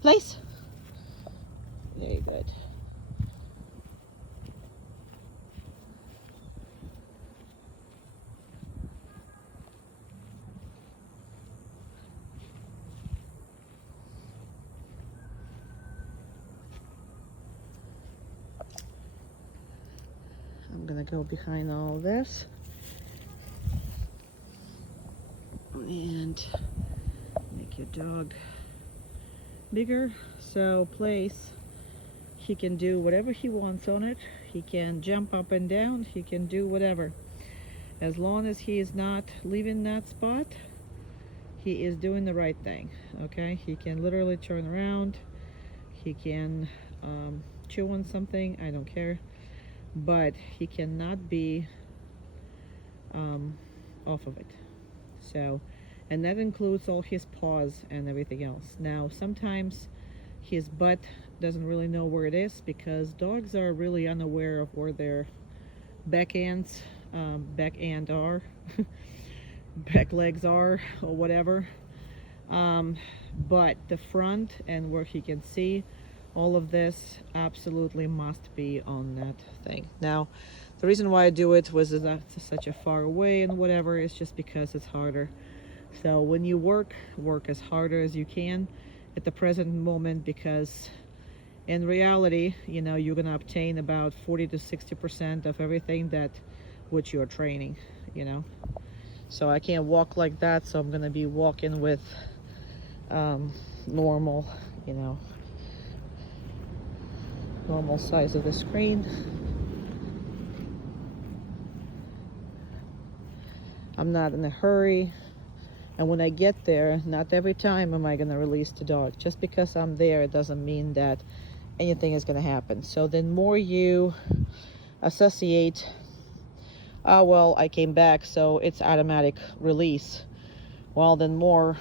Place. Very good. I'm gonna go behind all of this and make your dog bigger. So place, he can do whatever he wants on it. He can jump up and down, he can do whatever. As long as he is not leaving that spot, he is doing the right thing. Okay, he can literally turn around, he can chew on something, I don't care, but he cannot be off of it. So, and that includes all his paws and everything else. Now sometimes his butt doesn't really know where it is, because dogs are really unaware of where their back ends are back legs are, or whatever, but the front and where he can see, all of this absolutely must be on that thing. Now the reason why I do it was that it's such a far away and whatever, it's just because it's harder. So when you work as harder as you can at the present moment, because in reality, you know, you're gonna obtain about 40 to 60% of everything that which you're training, you know. So I can't walk like that, so I'm gonna be walking with normal, you know, normal size of the screen. I'm not in a hurry, and when I get there, not every time am I going to release the dog. Just because I'm there, it doesn't mean that anything is going to happen. So the more you associate, oh well, I came back, so it's automatic release, well, then more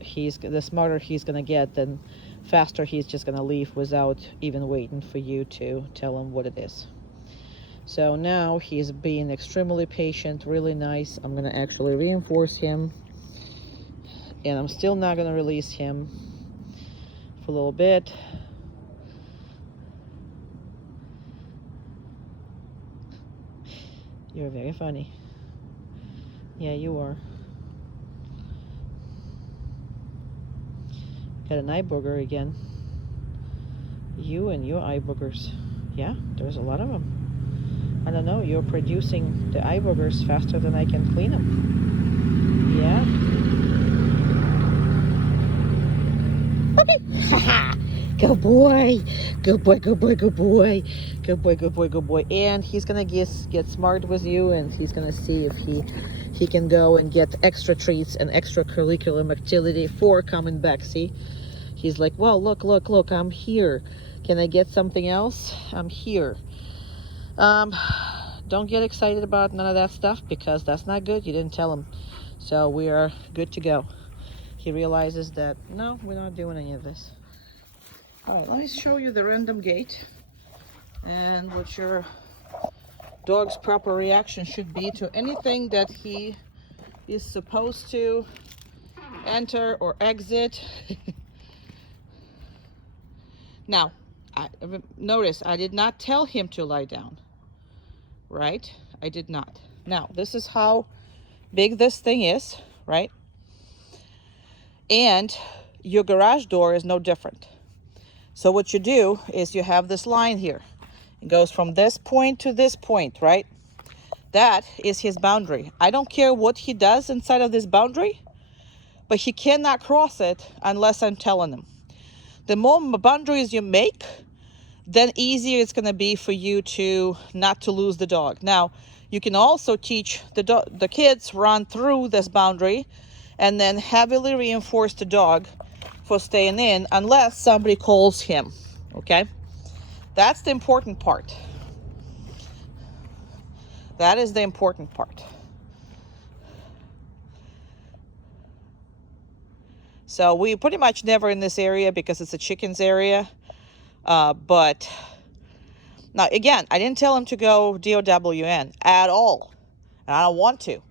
the smarter he's going to get, then faster he's just going to leave without even waiting for you to tell him what it is. So now he's being extremely patient, really nice. I'm going to actually reinforce him, and I'm still not going to release him for a little bit. You're very funny. Yeah, you are. Got an eye booger again. You and your eye boogers. Yeah, there's a lot of them. I don't know, you're producing the eye boogers faster than I can clean them. Yeah. Okay. Haha. Good boy. Good boy, good boy, good boy. Good boy, good boy, good boy. And he's gonna get smart with you, and he's gonna see if he can go and get extra treats and extracurricular activity for coming back. See? He's like, well, look, I'm here. Can I get something else? I'm here. Don't get excited about none of that stuff, because that's not good. You didn't tell him. So we are good to go. He realizes that, no, we're not doing any of this. All right, let me show you the random gait and what your dog's proper reaction should be to anything that he is supposed to enter or exit. Now, notice I did not tell him to lie down, right? I did not. Now, this is how big this thing is, right? And your garage door is no different. So what you do is you have this line here. It goes from this point to this point, right? That is his boundary. I don't care what he does inside of this boundary, but he cannot cross it unless I'm telling him. The more boundaries you make, then easier it's going to be for you to not to lose the dog. Now, you can also teach the kids run through this boundary and then heavily reinforce the dog for staying in unless somebody calls him, okay? That's the important part. That is the important part. So we pretty much never in this area because it's a chickens area. But now again, I didn't tell him to go DOWN at all. And I don't want to.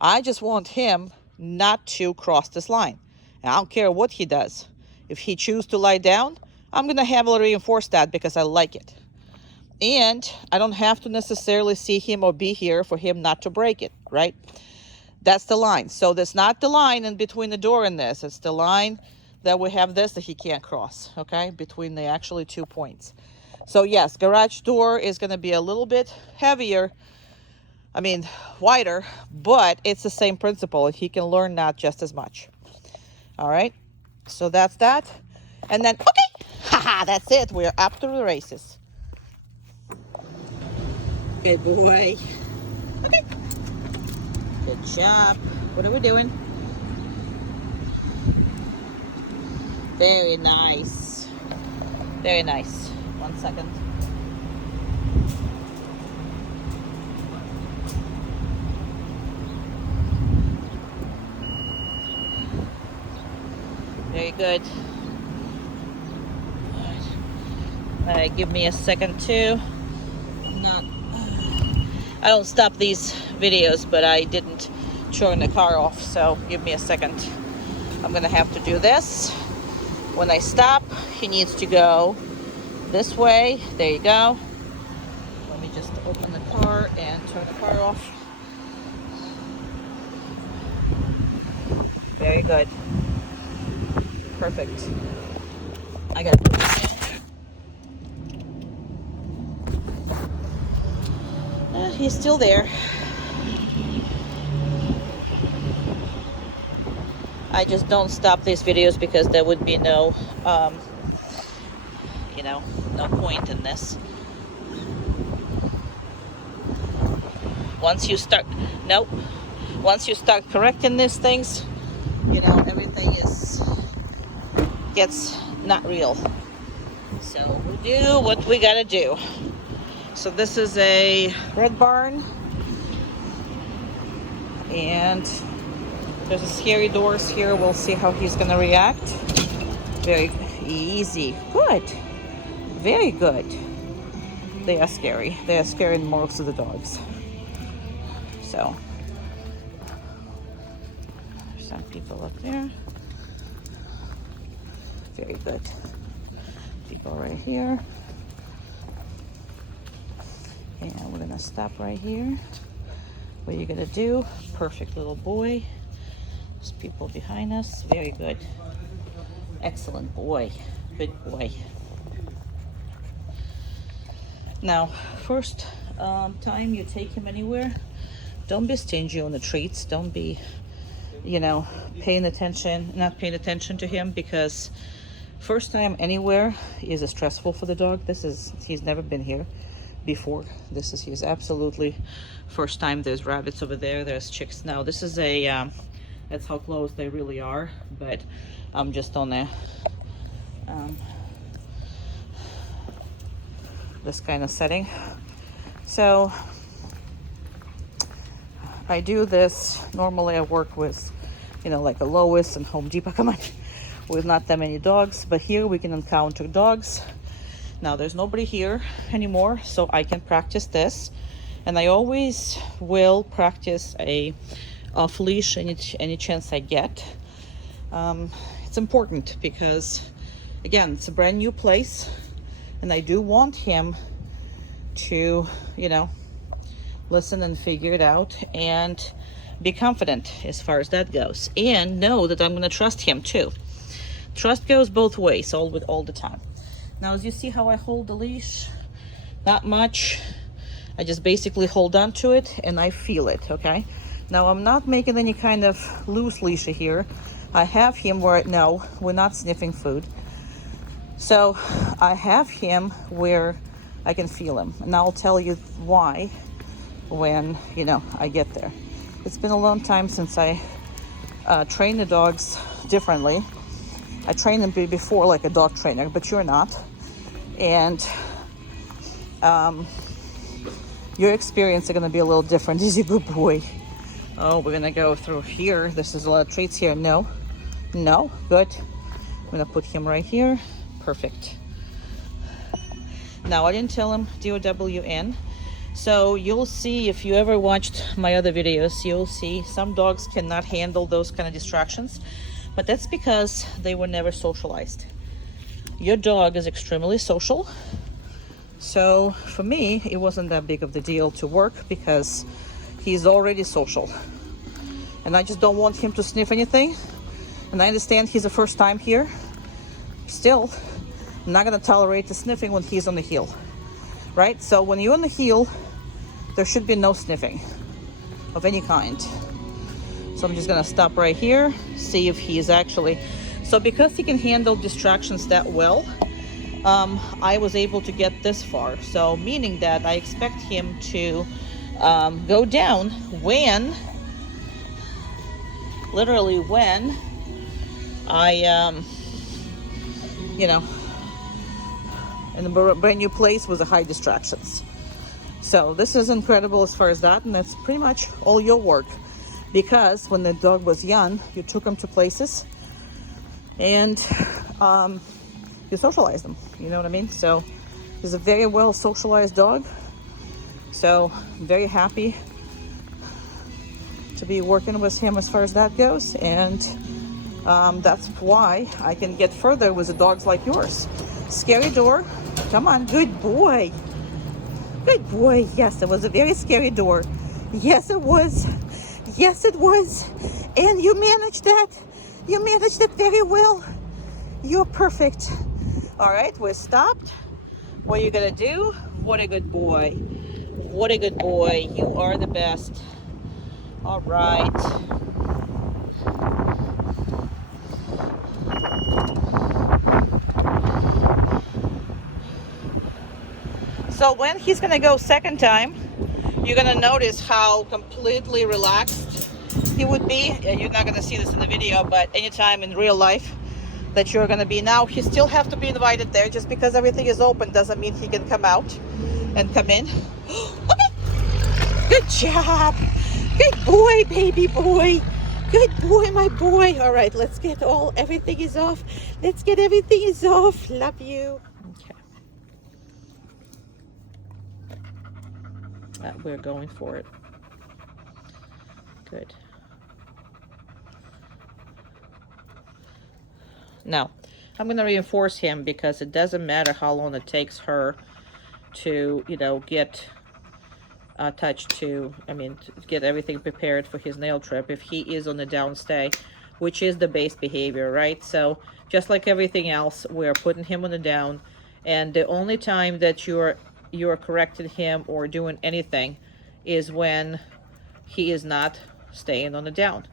I just want him not to cross this line. And I don't care what he does. If he chooses to lie down, I'm gonna heavily reinforce that because I like it. And I don't have to necessarily see him or be here for him not to break it, right? That's the line. So that's not the line in between the door and this. It's the line that we have this that he can't cross, okay? Between the actually 2 points. So yes, garage door is gonna be a little bit heavier, I mean, wider, but it's the same principle. He can learn that just as much. All right, so that's that. And then, okay, haha, that's it. We're up to the races. Good boy. Okay. Good job. What are we doing? Very nice. Very nice. 1 second. Very good. All right, give me a second too. I don't stop these videos, but I didn't turn the car off, so give me a second. I'm gonna have to do this. When I stop, he needs to go this way. There you go. Let me just open the car and turn the car off. Very good. Perfect. I gotta put this down. He's still there. I just don't stop these videos because there would be no, you know, no point in this. Once you start, nope. Once you start correcting these things, you know, everything gets not real. So we do what we gotta do. So this is a red barn, and there's a scary doors here. We'll see how he's gonna react. Very easy. Good. Very good. They are scary. They are scaring most of the dogs. So there's some people up there. Very good. People right here. And we're gonna stop right here. What are you gonna do? Perfect little boy. There's people behind us. Very good. Excellent boy. Good boy. Now, first time you take him anywhere, don't be stingy on the treats. Don't be, you know, not paying attention to him, because first time anywhere is stressful for the dog. He's never been here before. He's absolutely first time. There's rabbits over there. There's chicks. Now this is that's how close they really are, but I'm just on this kind of setting. So I do this normally. I work with, you know, like a Lowe's and Home Depot, come on, with not that many dogs, but here we can encounter dogs. Now there's nobody here anymore, so I can practice this, and I always will practice a off leash any chance I get. It's important because, again, it's a brand new place, and I do want him to, you know, listen and figure it out and be confident as far as that goes, and know that I'm going to trust him too. Trust goes both ways, all the time. Now, as you see how I hold the leash, not much. I just basically hold on to it and I feel it, okay? Now, I'm not making any kind of loose leash here. I have him where, no, we're not sniffing food. So I have him where I can feel him. And I'll tell you why when, you know, I get there. It's been a long time since I trained the dogs differently. I trained them before like a dog trainer, but you're not. And your experience is going to be a little different. He's a good boy. Oh, we're going to go through here. This is a lot of treats here. No, good. I'm going to put him right here. Perfect. Now, I didn't tell him DOWN. So you'll see, if you ever watched my other videos, you'll see some dogs cannot handle those kind of distractions. But that's because they were never socialized. Your dog is extremely social. So for me, it wasn't that big of the deal to work because he's already social. And I just don't want him to sniff anything. And I understand he's the first time here. Still, I'm not gonna tolerate the sniffing when he's on the heel, right? So when you're on the heel, there should be no sniffing of any kind. So I'm just gonna stop right here, see if he's actually, so because he can handle distractions that well, I was able to get this far. So meaning that I expect him to go down when, literally when I, you know, in a brand new place with the high distractions. So this is incredible as far as that, and that's pretty much all your work. Because when the dog was young, you took him to places and you socialized him, you know what I mean? So he's a very well socialized dog. So I'm very happy to be working with him as far as that goes. And that's why I can get further with the dogs like yours. Scary door, come on, good boy. Good boy. Yes, it was a very scary door. Yes, it was. Yes, it was. And you managed that. You managed it very well. You're perfect. All right, we're stopped. What are you gonna do? What a good boy. What a good boy. You are the best. All right. So when he's gonna go second time, you're gonna notice how completely relaxed he would be. You're not gonna see this in the video, but anytime in real life that you're gonna be. Now, he still have to be invited there. Just because everything is open doesn't mean he can come out and come in. Okay. Good job. Good boy, baby boy. Good boy, my boy. All right, let's get everything is off. Let's get everything is off. Love you. Okay. We're going for it. Good. Now, I'm going to reinforce him because it doesn't matter how long it takes her to, you know, get touched to get everything prepared for his nail trip if he is on the downstay, which is the base behavior, right? So just like everything else, we're putting him on the down, and the only time that you're correcting him or doing anything is when he is not staying on the down.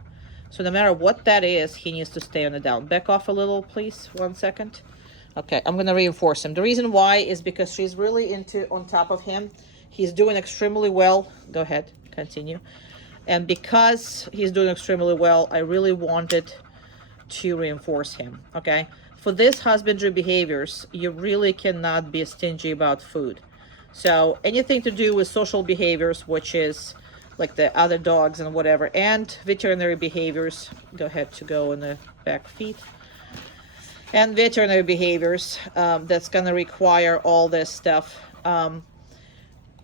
So no matter what that is, he needs to stay on the down. Back off a little, please. 1 second. Okay, I'm going to reinforce him. The reason why is because she's really on top of him. He's doing extremely well. Go ahead, continue. And because he's doing extremely well, I really wanted to reinforce him, okay? For this husbandry behaviors, you really cannot be stingy about food. So anything to do with social behaviors, which is like the other dogs and whatever, and veterinary behaviors, go ahead to go in the back feet, and veterinary behaviors, that's going to require all this stuff.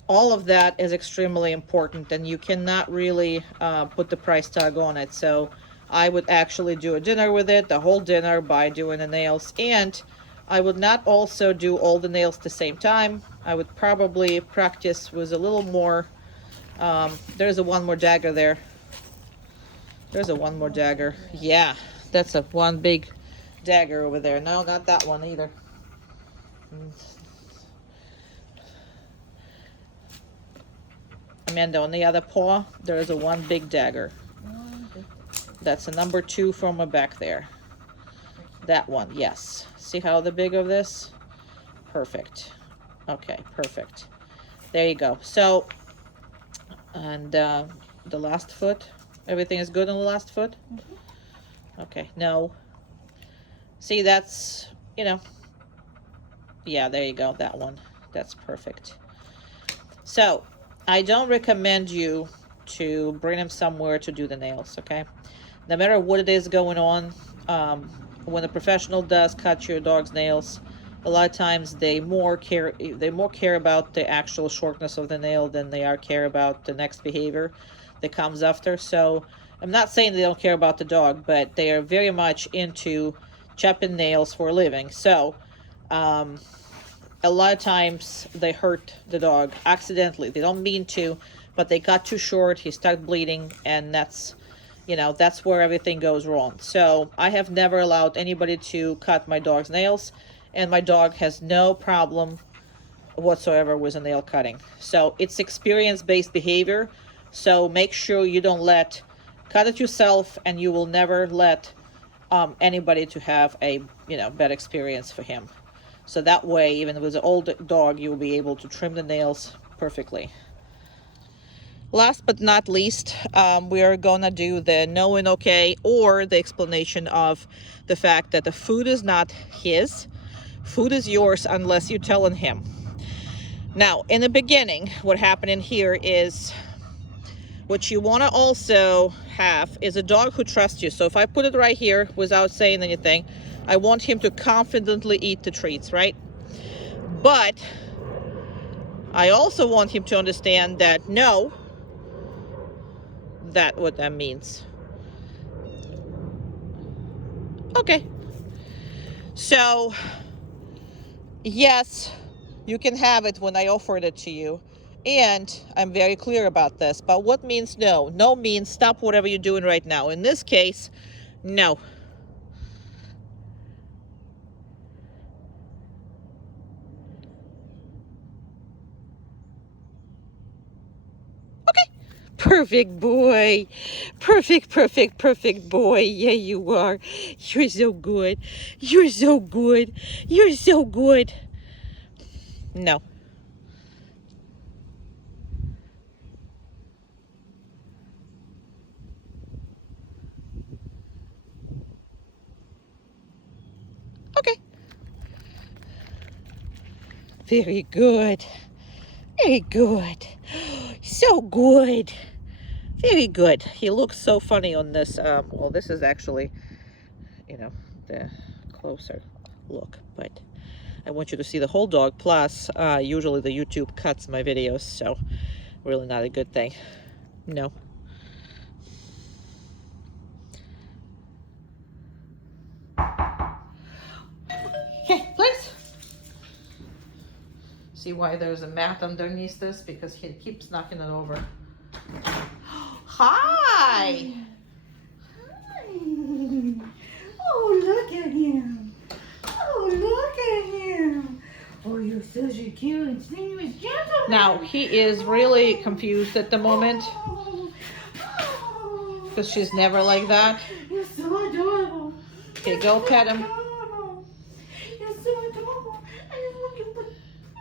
All of that is extremely important, and you cannot really put the price tag on it. So I would actually do a dinner with it, the whole dinner, by doing the nails. And I would not also do all the nails at the same time. I would probably practice with a little more. There's a one more dagger there. There's a one more dagger. Yeah, that's a one big dagger over there. No, not that one either. Amanda, on the other paw, there is a one big dagger. That's a number 2 from a back there. That one, yes. See how the big of this? Perfect. Okay, perfect. There you go. So, and the last foot, everything is good on the last foot? Okay, no. See, that's, you know, yeah, there you go, that one. That's perfect. So, I don't recommend you to bring him somewhere to do the nails, okay? No matter what it is going on, when a professional does cut your dog's nails, a lot of times they more care about the actual shortness of the nail than they care about the next behavior that comes after. So I'm not saying they don't care about the dog, but they are very much into chopping nails for a living. So a lot of times they hurt the dog accidentally. They don't mean to, but they got too short. He started bleeding, and that's, that's where everything goes wrong. So I have never allowed anybody to cut my dog's nails, and my dog has no problem whatsoever with a nail cutting. So it's experience-based behavior. So make sure you don't cut it yourself, and you will never let anybody to have a bad experience for him. So that way, even with an old dog, you'll be able to trim the nails perfectly. Last but not least, we are gonna do the no and okay, or the explanation of the fact that the food is not his. Food is yours unless you're telling him. Now, in the beginning, what happened in here is, what you want to also have is a dog who trusts you. So if I put it right here without saying anything, I want him to confidently eat the treats, right? But I also want him to understand that no, that what that means. Okay. So, yes, you can have it when I offered it to you. And I'm very clear about this. But what means no? No means stop whatever you're doing right now. In this case, no. Okay. Perfect boy. Perfect, perfect, perfect boy. Yeah, you are. You're so good. You're so good. You're so good. No. Okay. Very good. Very good. So good. Very good. He looks so funny on this. Well, this is actually, the closer look, but I want you to see the whole dog. Plus, usually the YouTube cuts my videos, so really not a good thing. No. Okay, please. See why there's a mat underneath this? Because he keeps knocking it over. Hi! Hi. Oh, look at him. Oh, look at him. Oh, you're such a cute, sweet gentleman. Now, he is really confused at the moment Oh. because she's never like that. You're so adorable. Okay, go pet him. You're so adorable. I love you, but oh,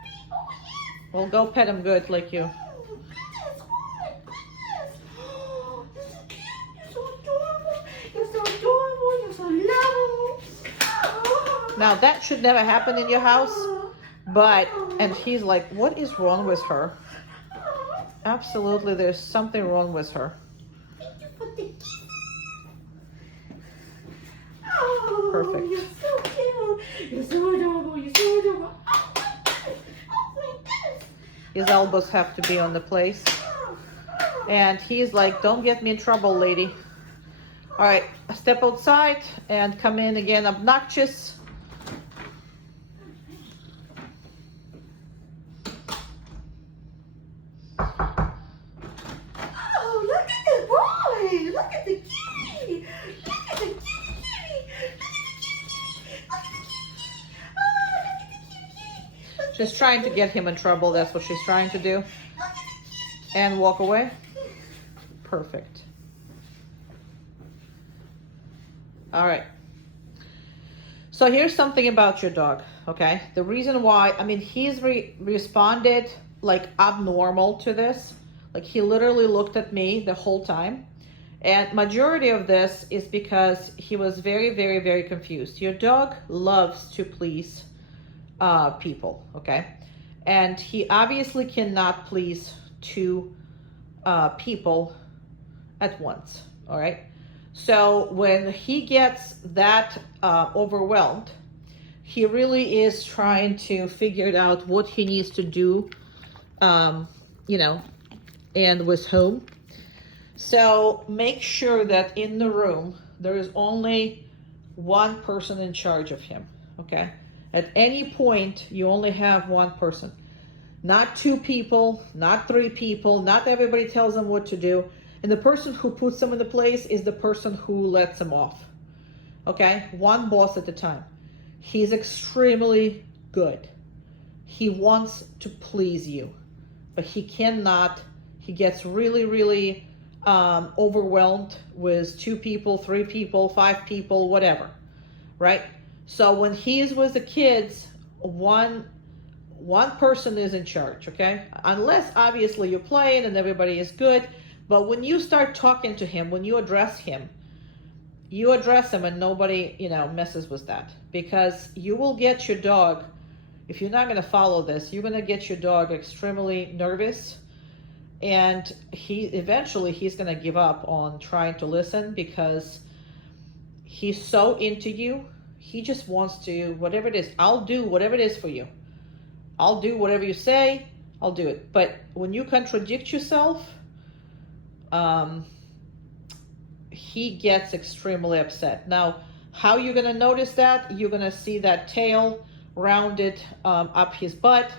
yes. Well, go pet him good like you. Oh, goodness. Oh, my goodness. Oh, you're so cute. You're so adorable. You're so adorable. You're so lovable. Oh. Now, that should never happen in your house. And he's like, what is wrong with her? Absolutely, there's something wrong with her. Thank you for the kiss. Oh, Perfect. You're so cute. You're so adorable. You're so adorable. Oh, my goodness. Oh, my goodness. His elbows have to be on the place. And he's like, don't get me in trouble, lady. All right, step outside and come in again, obnoxious. Oh, look at the boy. Look at the kitty. Look at the kitty kitty. Look at the kitty kitty. Oh, look at the kitty kitty. She's trying to get him in trouble. That's what she's trying to do. Look at the kitty. And walk away. Perfect. All right. So here's something about your dog, okay? The reason why, he's responded like abnormal to this. Like he literally looked at me the whole time. And majority of this is because he was very, very, very confused. Your dog loves to please people, okay? And he obviously cannot please two people at once, all right? So when he gets that overwhelmed, he really is trying to figure out what he needs to do, and with whom. So make sure that in the room there is only one person in charge of him, okay? At any point, you only have one person. Not two people, not three people, not everybody tells them what to do. And the person who puts them in the place is the person who lets them off, okay? One boss at a time. He's extremely good. He wants to please you, but he cannot. He gets really, really overwhelmed with two people, three people, five people, whatever, right? So when he's with the kids, one person is in charge, okay? Unless obviously you're playing and everybody is good, but when you start talking to him, when you address him and nobody, messes with that, because you will get your dog, if you're not going to follow this, you're going to get your dog extremely nervous, and he's going to give up on trying to listen, because he's so into you. He just wants to, whatever it is, I'll do whatever it is for you. I'll do whatever you say, I'll do it. But when you contradict yourself, he gets extremely upset. Now, how you're going to notice that? You're going to see that tail rounded up his butt.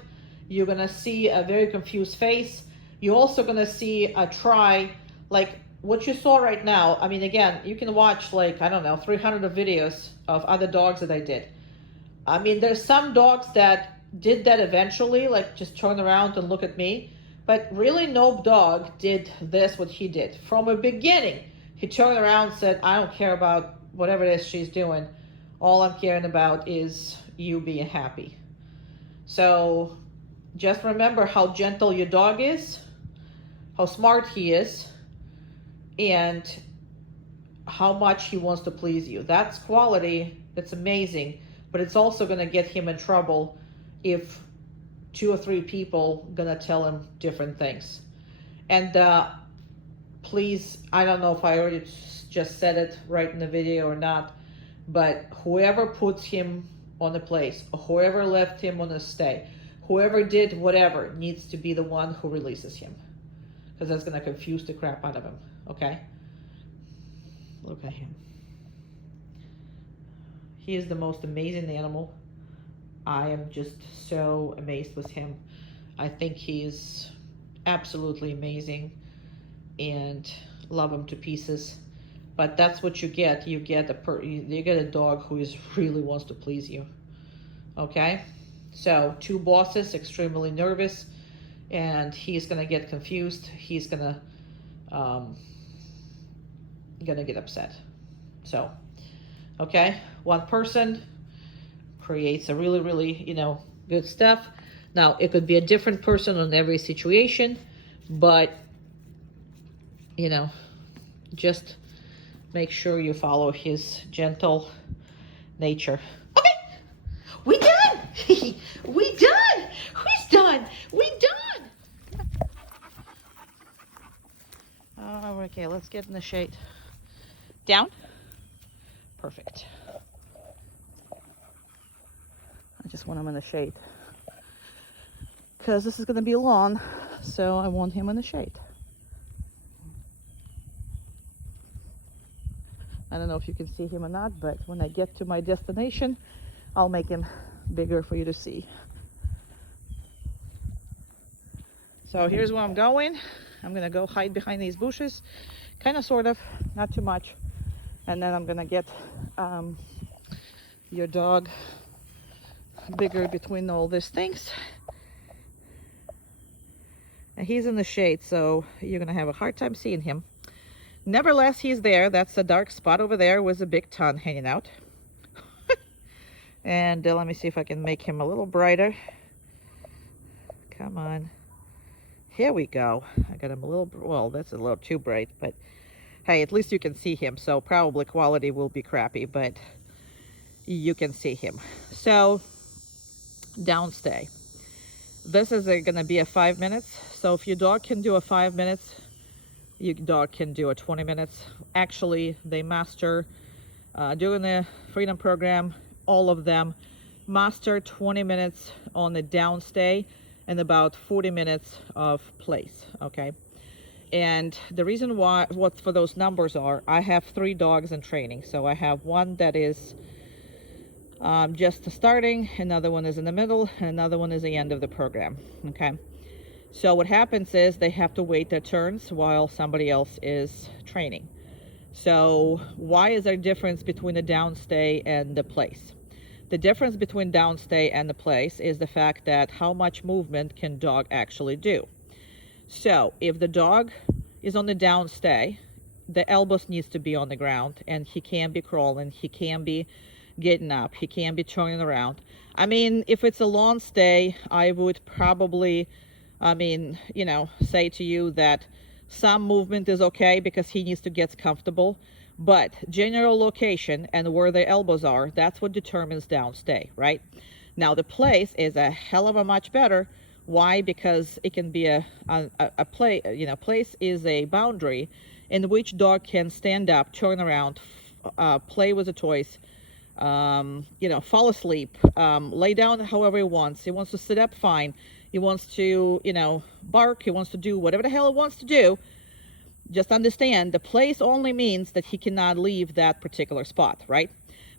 You're going to see a very confused face. You're also going to see a try, like what you saw right now. I mean, again, you can watch 300 videos of other dogs that I did. I mean, there's some dogs that did that eventually, like just turn around and look at me. But really no dog did this, what he did. From the beginning, he turned around and said, I don't care about whatever it is she's doing. All I'm caring about is you being happy. So just remember how gentle your dog is, how smart he is, and how much he wants to please you. That's quality. It's amazing. But it's also going to get him in trouble if 2 or 3 people going to tell him different things. And please, I don't know if I already just said it right in the video or not, but whoever puts him on the place, or whoever left him on a stay, whoever did whatever, needs to be the one who releases him, because that's going to confuse the crap out of him, okay? Look at him. He is the most amazing animal. I am just so amazed with him. I think he's absolutely amazing and love him to pieces. But that's what you get. You get a dog who really wants to please you. Okay? So 2 bosses, extremely nervous, and he's gonna get confused. He's gonna get upset. So, okay, 1 person creates a really, really, good stuff. Now, it could be a different person on every situation, but, just make sure you follow his gentle nature. Okay, we done. We done. Who's done? We done. Okay, let's get in the shade. Down. Perfect. I just want him in the shade, because this is going to be a lawn, so I want him in the shade. I don't know if you can see him or not, but when I get to my destination, I'll make him bigger for you to see. So here's where I'm going. I'm going to go hide behind these bushes, kind of, sort of, not too much. And then I'm going to get your dog bigger between all these things. And he's in the shade, so you're going to have a hard time seeing him. Nevertheless, he's there. That's a dark spot over there with a big ton hanging out. And let me see if I can make him a little brighter. Come on. Here we go. I got him a little, well, that's a little too bright, but hey, at least you can see him. So probably quality will be crappy, but you can see him. So downstay. This is going to be a 5 minutes. So if your dog can do a 5 minutes, your dog can do a 20 minutes. Actually, they master doing the freedom program. All of them master 20 minutes on the downstay and about 40 minutes of place. Okay, And the reason why, what for those numbers are, I have 3 dogs in training. So I have one that is just starting, another one is in the middle, and another one is the end of the program. Okay. So what happens is they have to wait their turns while somebody else is training. So why is there a difference between the downstay and the place? The difference between downstay and the place is the fact that how much movement can dog actually do. So if the dog is on the downstay, the elbows needs to be on the ground, and he can be crawling, he can be getting up, he can be turning around. I mean, if it's a long stay, I would probably, say to you that some movement is okay because he needs to get comfortable, but general location and where the elbows are, that's what determines downstay, right? Now the place is a hell of a much better. Why? Because it can be a play, place is a boundary in which dog can stand up, turn around, play with the toys, fall asleep, lay down however he wants. He wants to sit up, fine. He wants to, bark. He wants to do whatever the hell he wants to do. Just understand the place only means that he cannot leave that particular spot, right?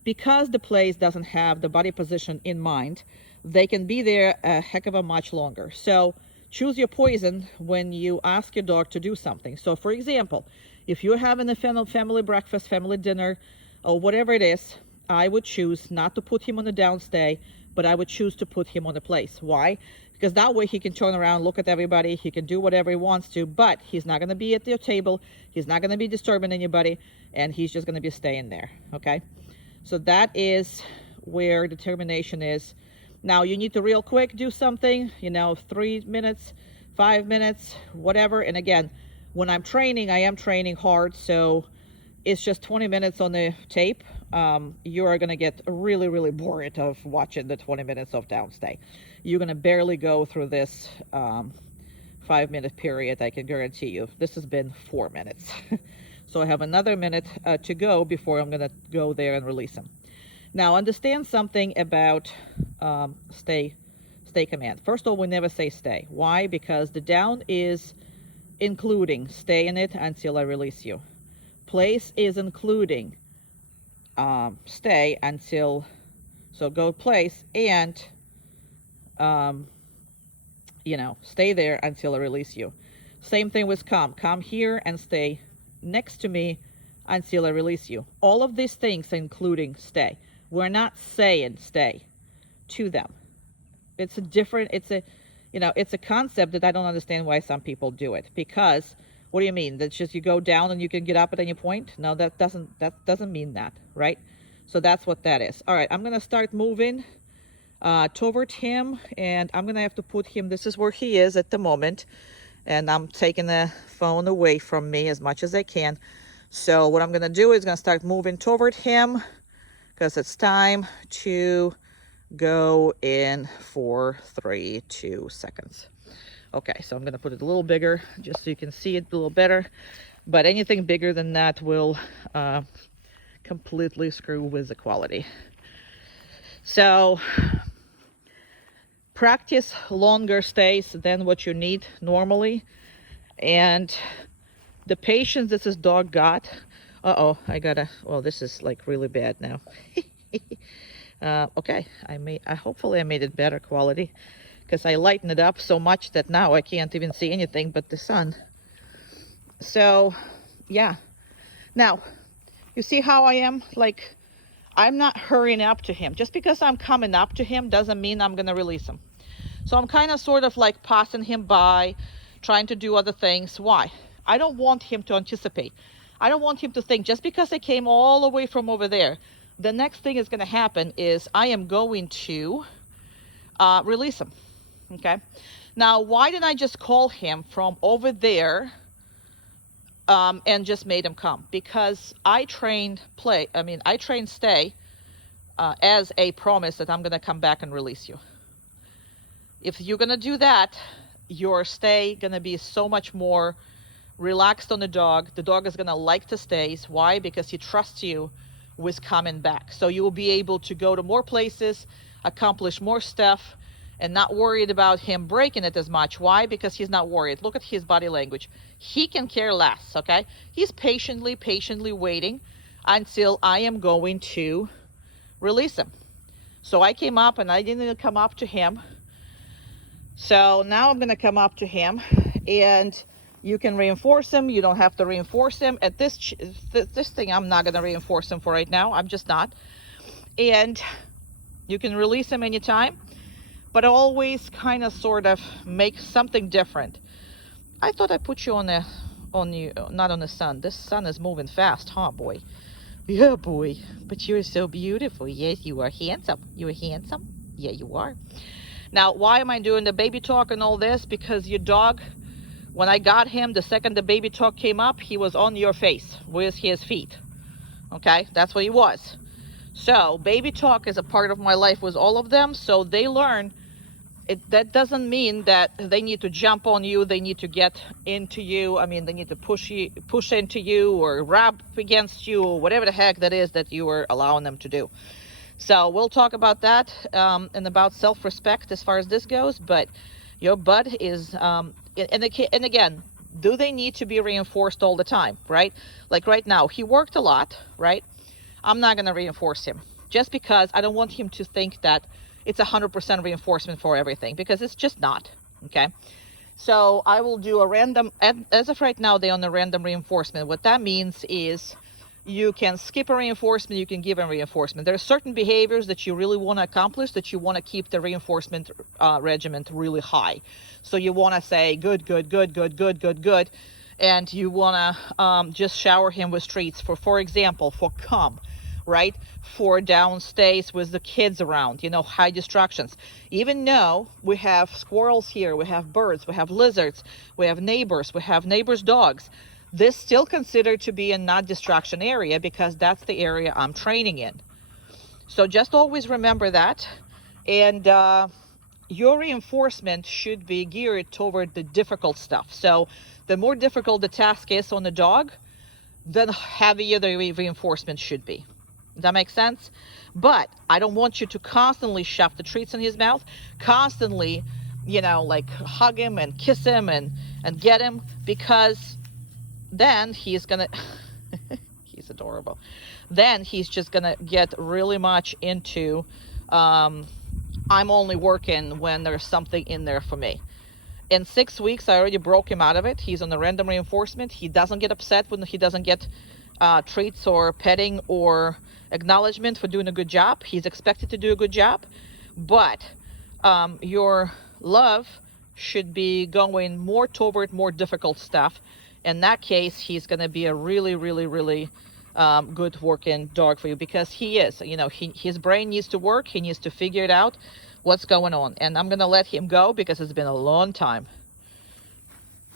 Because the place doesn't have the body position in mind, they can be there a heck of a much longer. So choose your poison when you ask your dog to do something. So for example, if you're having a family breakfast, family dinner, or whatever it is, I would choose not to put him on the downstay, but I would choose to put him on the place. Why? Because that way he can turn around, look at everybody, he can do whatever he wants to, but he's not going to be at your table, he's not going to be disturbing anybody, and he's just going to be staying there, okay? So that is where determination is. Now you need to real quick do something, 3 minutes, 5 minutes, whatever. And again, when I'm training, I am training hard, so it's just 20 minutes on the tape. You are going to get really, really bored of watching the 20 minutes of downstay. You're going to barely go through this 5-minute period, I can guarantee you. This has been 4 minutes. So I have another minute to go before I'm going to go there and release him. Now understand something about stay command. First of all, we never say stay. Why? Because the down is including stay in it until I release you. Place is including stay until, so go place and stay there until I release you. Same thing with come here and stay next to me until I release you. All of these things including stay. We're not saying stay to them. It's a concept that I don't understand why some people do it. Because what do you mean? That's just you go down and you can get up at any point? No, that doesn't mean that, right? So that's what that is. All right, I'm gonna start moving toward him, and I'm gonna have to put him, this is where he is at the moment, and I'm taking the phone away from me as much as I can. So what I'm gonna do is gonna start moving toward him because it's time to go in for 3, 2 seconds. Okay, so I'm gonna put it a little bigger just so you can see it a little better, but anything bigger than that will completely screw with the quality. So practice longer stays than what you need normally, and the patience that this dog got, well, this is like really bad now. Okay, hopefully I made it better quality, because I lightened it up so much that now I can't even see anything but the sun. So yeah, now you see how I am, like, I'm not hurrying up to him. Just because I'm coming up to him doesn't mean I'm gonna release him. So I'm kind of sort of like passing him by, trying to do other things. Why? I don't want him to anticipate. I don't want him to think, just because I came all the way from over there, the next thing is going to happen is I am going to release him. Okay. Now, why didn't I just call him from over there and just made him come? Because I trained stay as a promise that I'm going to come back and release you. If you're going to do that, your stay going to be so much more relaxed on the dog. The dog is going to like to stay. Why? Because he trusts you with coming back. So you will be able to go to more places, accomplish more stuff, and not worried about him breaking it as much. Why? Because he's not worried. Look at his body language. He can care less, okay? He's patiently waiting until I am going to release him. So I came up and I didn't come up to him. So now I'm going to come up to him, and you can reinforce him. You don't have to reinforce him. At this thing, I'm not going to reinforce him for right now. I'm just not. And you can release him anytime, but always kind of sort of make something different. I thought I put you on not on the sun. This sun is moving fast, huh, boy? Yeah, boy. But you're so beautiful. Yes, you are handsome. You are handsome. Yeah, you are. Now, why am I doing the baby talk and all this? Because your dog, when I got him, the second the baby talk came up, he was on your face with his feet. Okay, that's what he was. So baby talk is a part of my life with all of them, so they learn. That doesn't mean that they need to jump on you, they need to get into you. I mean, they need to push into you or rub against you or whatever the heck that is that you are allowing them to do. So we'll talk about that and about self-respect as far as this goes. But your bud is, and again, do they need to be reinforced all the time, right? Like right now, he worked a lot, right? I'm not going to reinforce him just because I don't want him to think that it's 100% reinforcement for everything, because it's just not, okay? So I will do a random, as of right now, they're on a random reinforcement. What that means is you can skip a reinforcement, you can give a reinforcement. There are certain behaviors that you really want to accomplish, that you want to keep the reinforcement regimen really high. So you want to say good, and you want to just shower him with treats for example, for come, right? For downstairs with the kids around, high distractions. Even though we have squirrels here, we have birds, we have lizards, we have neighbors' dogs, this still considered to be a not distraction area because that's the area I'm training in. So just always remember that. And your reinforcement should be geared toward the difficult stuff. So the more difficult the task is on the dog, the heavier the reinforcement should be. Does that make sense? But I don't want you to constantly shove the treats in his mouth, constantly, like hug him and kiss him and get him, because then he's gonna he's adorable. Then he's just gonna get really much into I'm only working when there's something in there for me. In 6 weeks I already broke him out of it. He's on the random reinforcement. He doesn't get upset when he doesn't get treats or petting or acknowledgement for doing a good job. He's expected to do a good job, but your love should be going more toward more difficult stuff. In that case, he's going to be a really good working dog for you, because he is, his brain needs to work. He needs to figure it out what's going on. And I'm going to let him go because it's been a long time.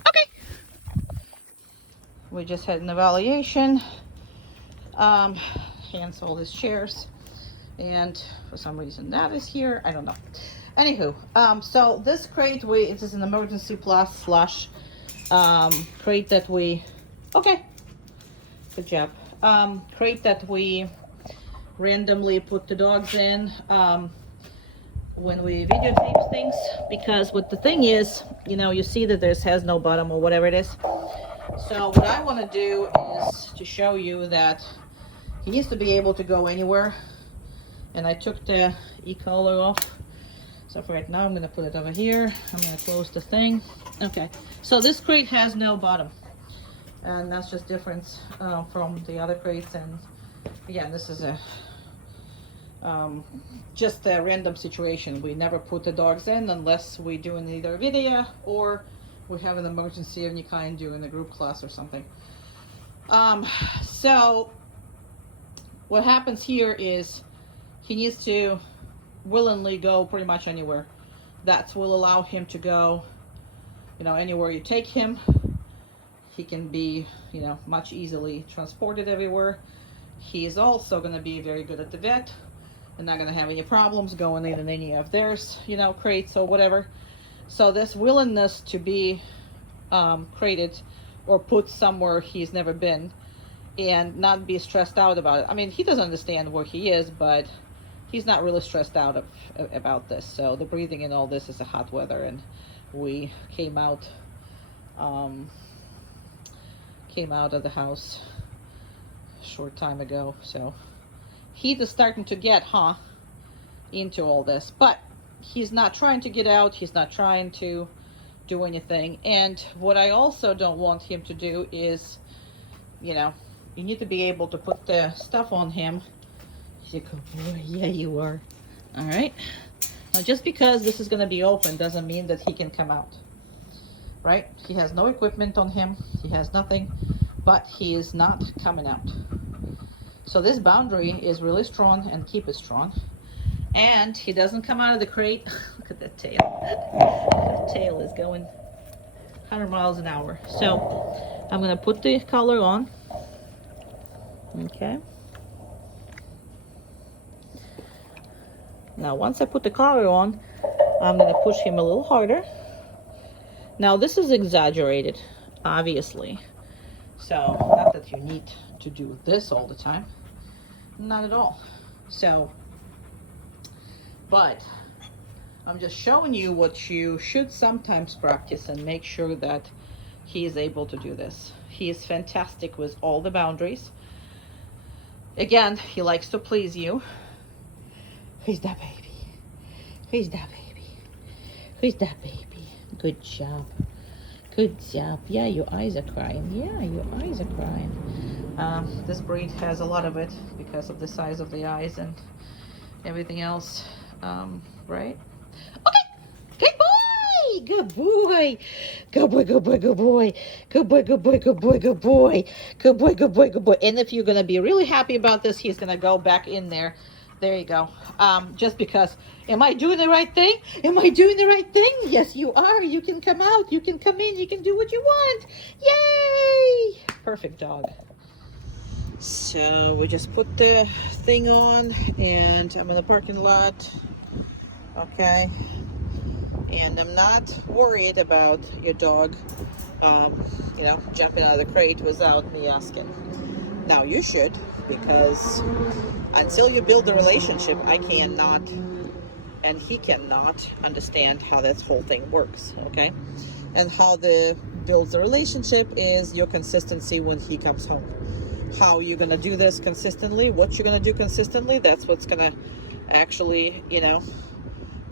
Okay. We just had an evaluation. Hands all his chairs. And for some reason that is here. I don't know. Anywho, so this crate, it is an emergency plus slash crate that we, okay, good job, crate that we randomly put the dogs in when we videotape things, because what the thing is, you see that this has no bottom or whatever it is. So what I want to do is to show you that he needs to be able to go anywhere. And I took the e-collar off. So for right now, I'm going to put it over here. I'm going to close the thing. Okay, so this crate has no bottom. And that's just different from the other crates. And again, this is just a random situation. We never put the dogs in unless we do either a video or we have an emergency of any kind during a group class or something. So what happens here is he needs to willingly go pretty much anywhere. That will allow him to go, anywhere you take him. He can be, much easily transported everywhere. He is also going to be very good at the vet and not going to have any problems going in any of theirs, crates or whatever. So this willingness to be crated or put somewhere he's never been and not be stressed out about it. I mean, he doesn't understand where he is, but he's not really stressed out about this. So the breathing and all this is a hot weather, and we came out of the house a short time ago. So heat is starting to get into all this, but he's not trying to get out. He's not trying to do anything. And what I also don't want him to do is, you know, you need to be able to put the stuff on him. He's a good boy. Yeah, you are. All right. Now, just because this is going to be open doesn't mean that he can come out, right? He has no equipment on him. He has nothing, but he is not coming out. So this boundary is really strong, and keep it strong. And he doesn't come out of the crate. Look at that tail. That tail is going 100 miles an hour. So I'm going to put the collar on. Okay. Now, once I put the collar on, I'm going to push him a little harder. Now, this is exaggerated, obviously. So, not that you need to do this all the time. Not at all. So, but I'm just showing you what you should sometimes practice and make sure that he is able to do this. He is fantastic with all the boundaries. Again, he likes to please you. Who's that baby? Who's that baby? Who's that baby? Good job. Good job. Yeah, your eyes are crying. Yeah, your eyes are crying. This breed has a lot of it because of the size of the eyes and everything else. Right? Okay. Good boy. Good boy. Good boy. Good boy. Good boy. Good boy. Good boy. Good boy. Good boy. Good boy. Good boy. Good boy. And if you're gonna be really happy about this, he's gonna go back in there. There you go. Just because. Am I doing the right thing? Am I doing the right thing? Yes, you are. You can come out. You can come in. You can do what you want. Yay! Perfect dog. So we just put the thing on, and I'm in the parking lot. Okay. And I'm not worried about your dog, jumping out of the crate without me asking. Now you should, because until you build a relationship, I cannot, and he cannot understand how this whole thing works, okay? And how the builds a relationship is your consistency when he comes home. How you're gonna do this consistently, what you're gonna do consistently, that's what's gonna actually,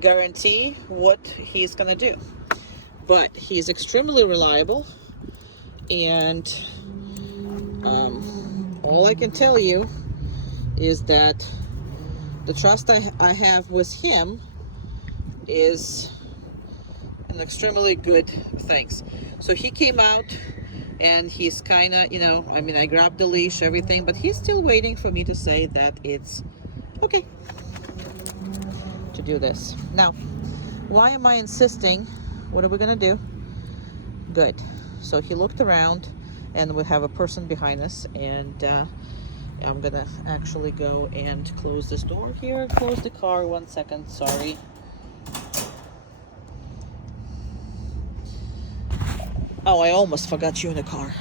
guarantee what he's gonna do. But he's extremely reliable, and all I can tell you is that the trust I have with him is an extremely good thanks. So he came out, and he's kind of, I grabbed the leash, everything, but he's still waiting for me to say that it's okay to do this. Now, why am I insisting? What are we gonna do? Good. So he looked around, and we have a person behind us, and I'm gonna actually go and close this door here. Close the car. 1 second. Sorry. Oh, I almost forgot you in the car.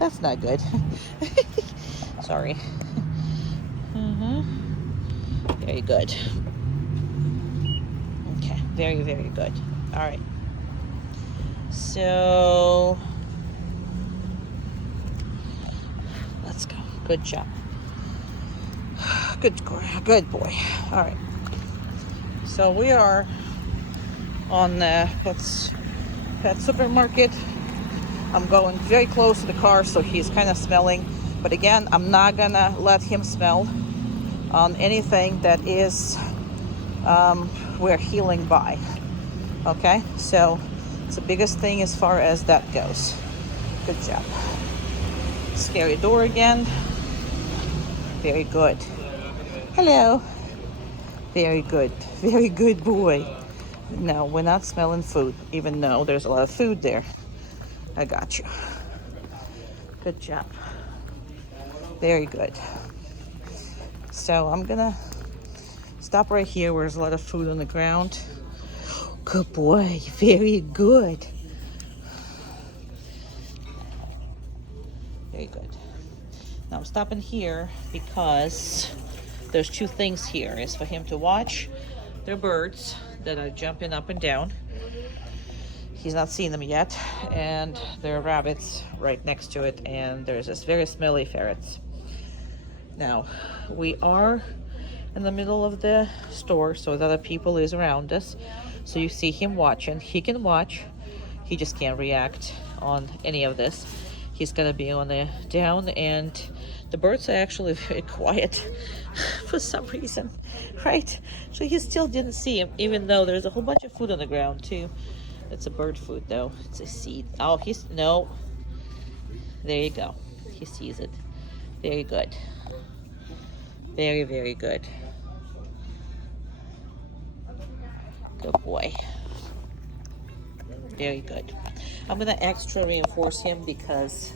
That's not good. Sorry. Very good. Okay. Very, very good. All right. So let's go. Good job. Good boy. All right. So we are on the pet supermarket. I'm going very close to the car, so he's kind of smelling. But again, I'm not gonna let him smell on anything that is we're healing by. Okay, so it's the biggest thing as far as that goes. Good job. Scary door again. Very good. Hello. Very good. Very good boy. No, we're not smelling food, even though there's a lot of food there. I got you. Good job. Very good. So I'm gonna stop right here where there's a lot of food on the ground. Good boy. Very good. Very good. Now I'm stopping here because there's two things here. Is for him to watch their birds that are jumping up and down. He's not seen them yet. And there are rabbits right next to it. And there's this very smelly ferrets. Now, we are in the middle of the store, so that other people is around us. So you see him watching. He can watch. He just can't react on any of this. He's gonna be on the down, and the birds are actually very quiet for some reason, right? So he still didn't see him, even though there's a whole bunch of food on the ground too. It's a bird food though. It's a seed. Oh, no. There you go. He sees it. Very good. Very, very good. Good boy. Very good. I'm gonna extra reinforce him because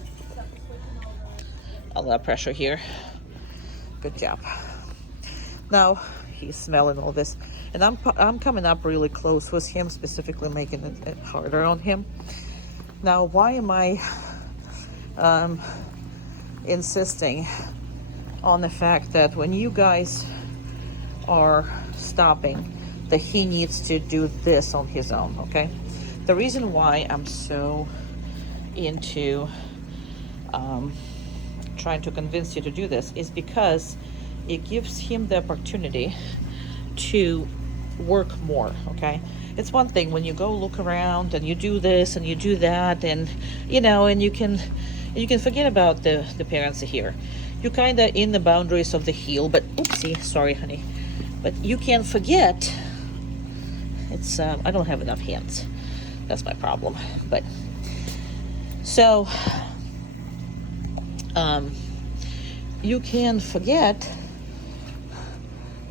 a lot of pressure here. Good job. Now he's smelling all this, and I'm coming up really close with him, specifically making it harder on him. Now, why am I insisting on the fact that when you guys are stopping, that he needs to do this on his own, okay? The reason why I'm so into trying to convince you to do this is because it gives him the opportunity to work more, okay? It's one thing when you go look around and you do this and you do that, and and you can forget about the parents here. You're kind of in the boundaries of the heel, but oopsie, sorry honey, but you can't forget it's I don't have enough hands. That's my problem. But so you can forget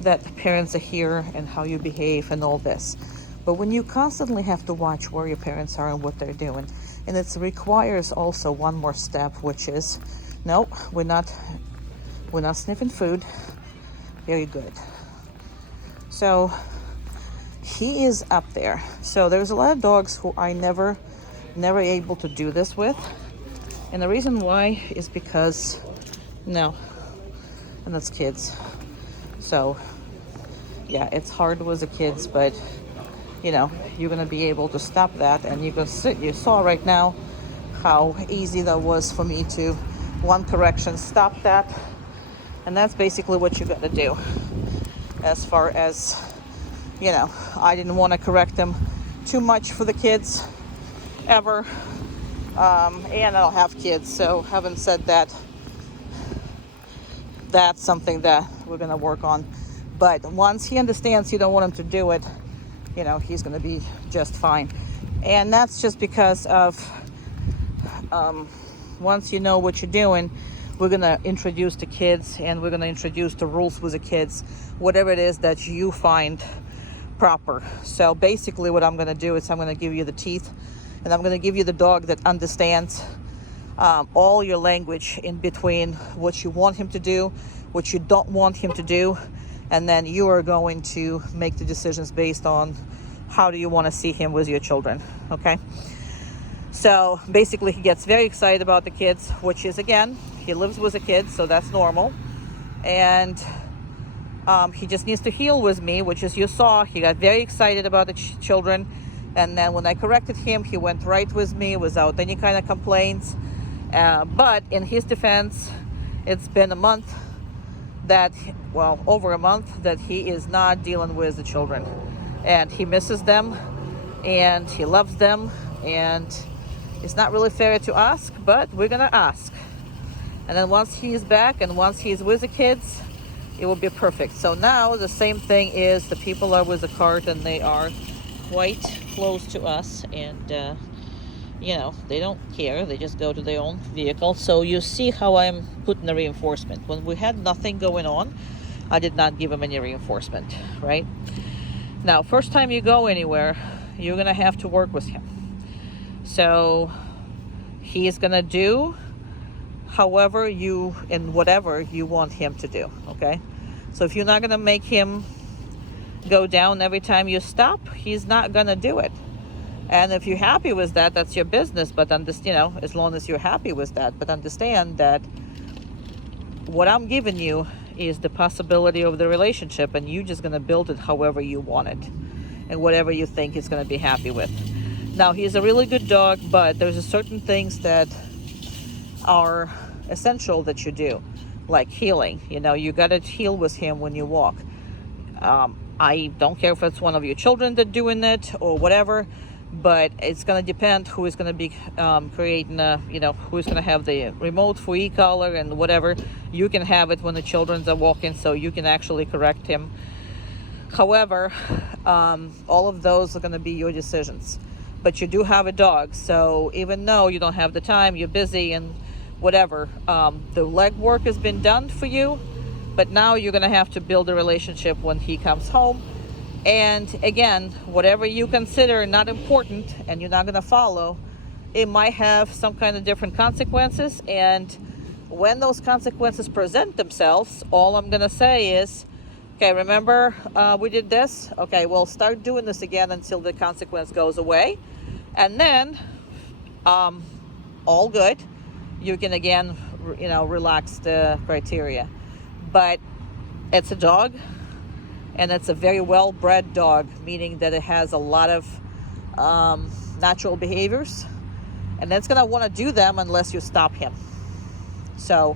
that the parents are here and how you behave and all this. But when you constantly have to watch where your parents are and what they're doing, and it requires also one more step, which is, no, we're not sniffing food. Very good. So he is up there. So there's a lot of dogs who I never able to do this with. And the reason why is because, no, and that's kids. So yeah, it's hard with the kids, but you're gonna be able to stop that, and you can sit. You saw right now how easy that was for me to one correction, stop that. And that's basically what you gotta do. As far as, I didn't want to correct them too much for the kids ever. And I don't have kids, so having said that, that's something that we're going to work on. But once he understands you don't want him to do it, he's going to be just fine. And that's just because of once you know what you're doing, we're going to introduce the kids, and we're going to introduce the rules with the kids, whatever it is that you find proper. So basically what I'm going to do is I'm going to give you the teeth, and I'm going to give you the dog that understands all your language in between what you want him to do, what you don't want him to do, and then you are going to make the decisions based on how do you want to see him with your children, okay? So basically he gets very excited about the kids, which is, again, he lives with the kids, so that's normal. And he just needs to heel with me, which is, you saw, he got very excited about the children. And then when I corrected him, he went right with me without any kind of complaints. But in his defense, it's been a month over a month that he is not dealing with the children. And he misses them, and he loves them, and it's not really fair to ask, but we're gonna ask. And then once he's back and once he's with the kids, it will be perfect. So now the same thing is the people are with the cart, and they are quite close to us, and they don't care. They just go to their own vehicle. So you see how I'm putting the reinforcement. When we had nothing going on, I did not give him any reinforcement, right? Now, first time you go anywhere, you're gonna have to work with him. So he's gonna do however you and whatever you want him to do, okay? So if you're not gonna make him go down every time you stop, he's not gonna do it. And if you're happy with that, that's your business. But as long as you're happy with that, but understand that what I'm giving you is the possibility of the relationship, and you're just going to build it however you want it and whatever you think he's going to be happy with. Now, he's a really good dog, but there's a certain things that are essential that you do, like heeling. You got to heel with him when you walk. I don't care if it's one of your children that doing it or whatever, but it's going to depend who is going to be creating who is going to have the remote for e-collar and whatever. You can have it when the children are walking, so you can actually correct him. However, all of those are going to be your decisions. But you do have a dog, so even though you don't have the time, you're busy and whatever, the leg work has been done for you, but now you're going to have to build a relationship when he comes home. And again, whatever you consider not important and you're not going to follow, it might have some kind of different consequences. And when those consequences present themselves, all I'm going to say is, okay, remember we did this? Okay, well, start doing this again until the consequence goes away. And then, all good. You can again, relax the criteria. But it's a dog, and it's a very well-bred dog, meaning that it has a lot of natural behaviors, and it's going to want to do them unless you stop him. So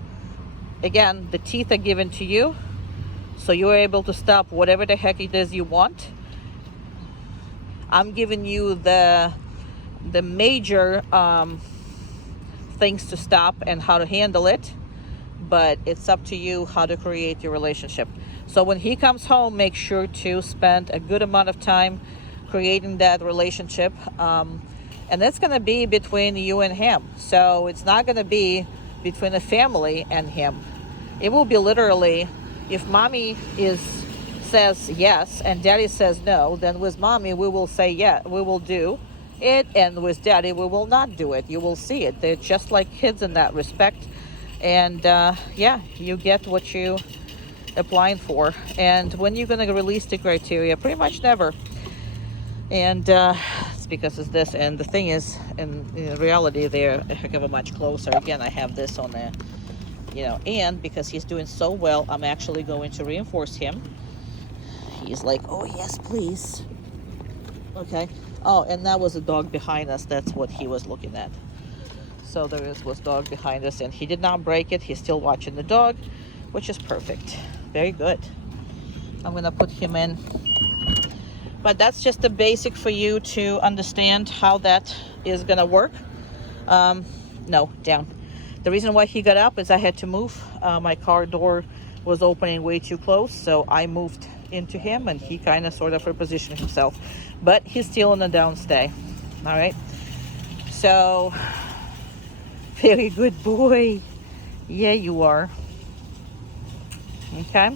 again, the teeth are given to you, so you're able to stop whatever the heck it is you want. I'm giving you the major things to stop and how to handle it, but it's up to you how to create your relationship. So when he comes home, make sure to spend a good amount of time creating that relationship, and it's going to be between you and him. So it's not going to be between the family and him. It will be literally, if mommy says yes and daddy says no, then with mommy we will say yeah, we will do it, and with daddy we will not do it. You will see it. They're just like kids in that respect. And you get what you applying for. And when you're going to release the criteria? Pretty much never. And it's because it's this. And the thing is, in reality, they're a heck of a much closer. Again, I have this on there, and because he's doing so well, I'm actually going to reinforce him. He's like, oh yes, please. Okay. Oh, and that was a dog behind us. That's what he was looking at. So there was dog behind us, and he did not break it. He's still watching the dog, which is perfect. Very good. I'm going to put him in. But that's just the basic for you to understand how that is going to work. No, down. The reason why he got up is I had to move. My car door was opening way too close, so I moved into him, and he kind of sort of repositioned himself. But he's still in the downstay. All right. So... very good boy. Yeah, you are. Okay.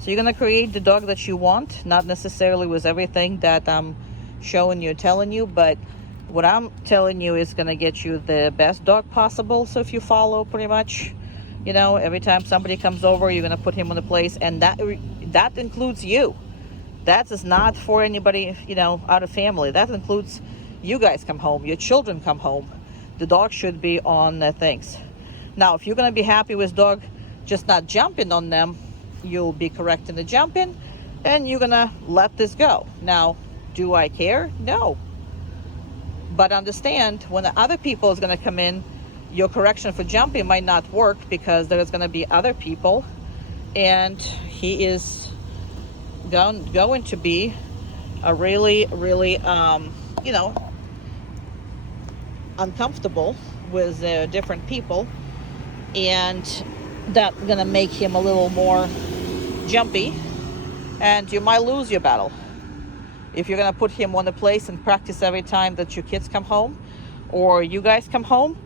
So you're going to create the dog that you want, not necessarily with everything that I'm showing you, telling you, but what I'm telling you is going to get you the best dog possible. So if you follow pretty much, every time somebody comes over, you're going to put him in the place, and that includes you. That is not for anybody, out of family. That includes you guys come home, your children come home. The dog should be on things. Now, if you're going to be happy with dog just not jumping on them, you'll be correcting the jumping, and you're going to let this go. Now, do I care? No. But understand, when the other people is going to come in, your correction for jumping might not work because there's going to be other people, and he is going to be a really, really, uncomfortable with different people, and that's gonna make him a little more jumpy, and you might lose your battle. If you're gonna put him on the place and practice every time that your kids come home or you guys come home,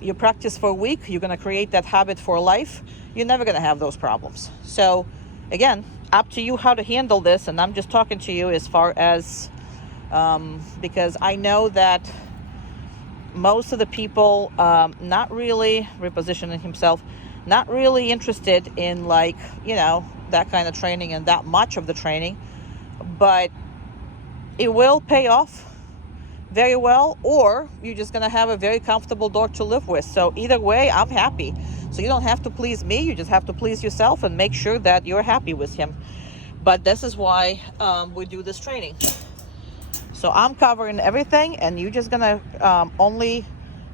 you practice for a week, you're gonna create that habit for life. You're never gonna have those problems. So again, up to you how to handle this, and I'm just talking to you as far as because I know that most of the people not really repositioning himself, not really interested in that kind of training and that much of the training, but it will pay off very well, or you're just going to have a very comfortable dog to live with. So either way, I'm happy. So you don't have to please me, you just have to please yourself and make sure that you're happy with him. But this is why we do this training. So I'm covering everything, and you're just gonna only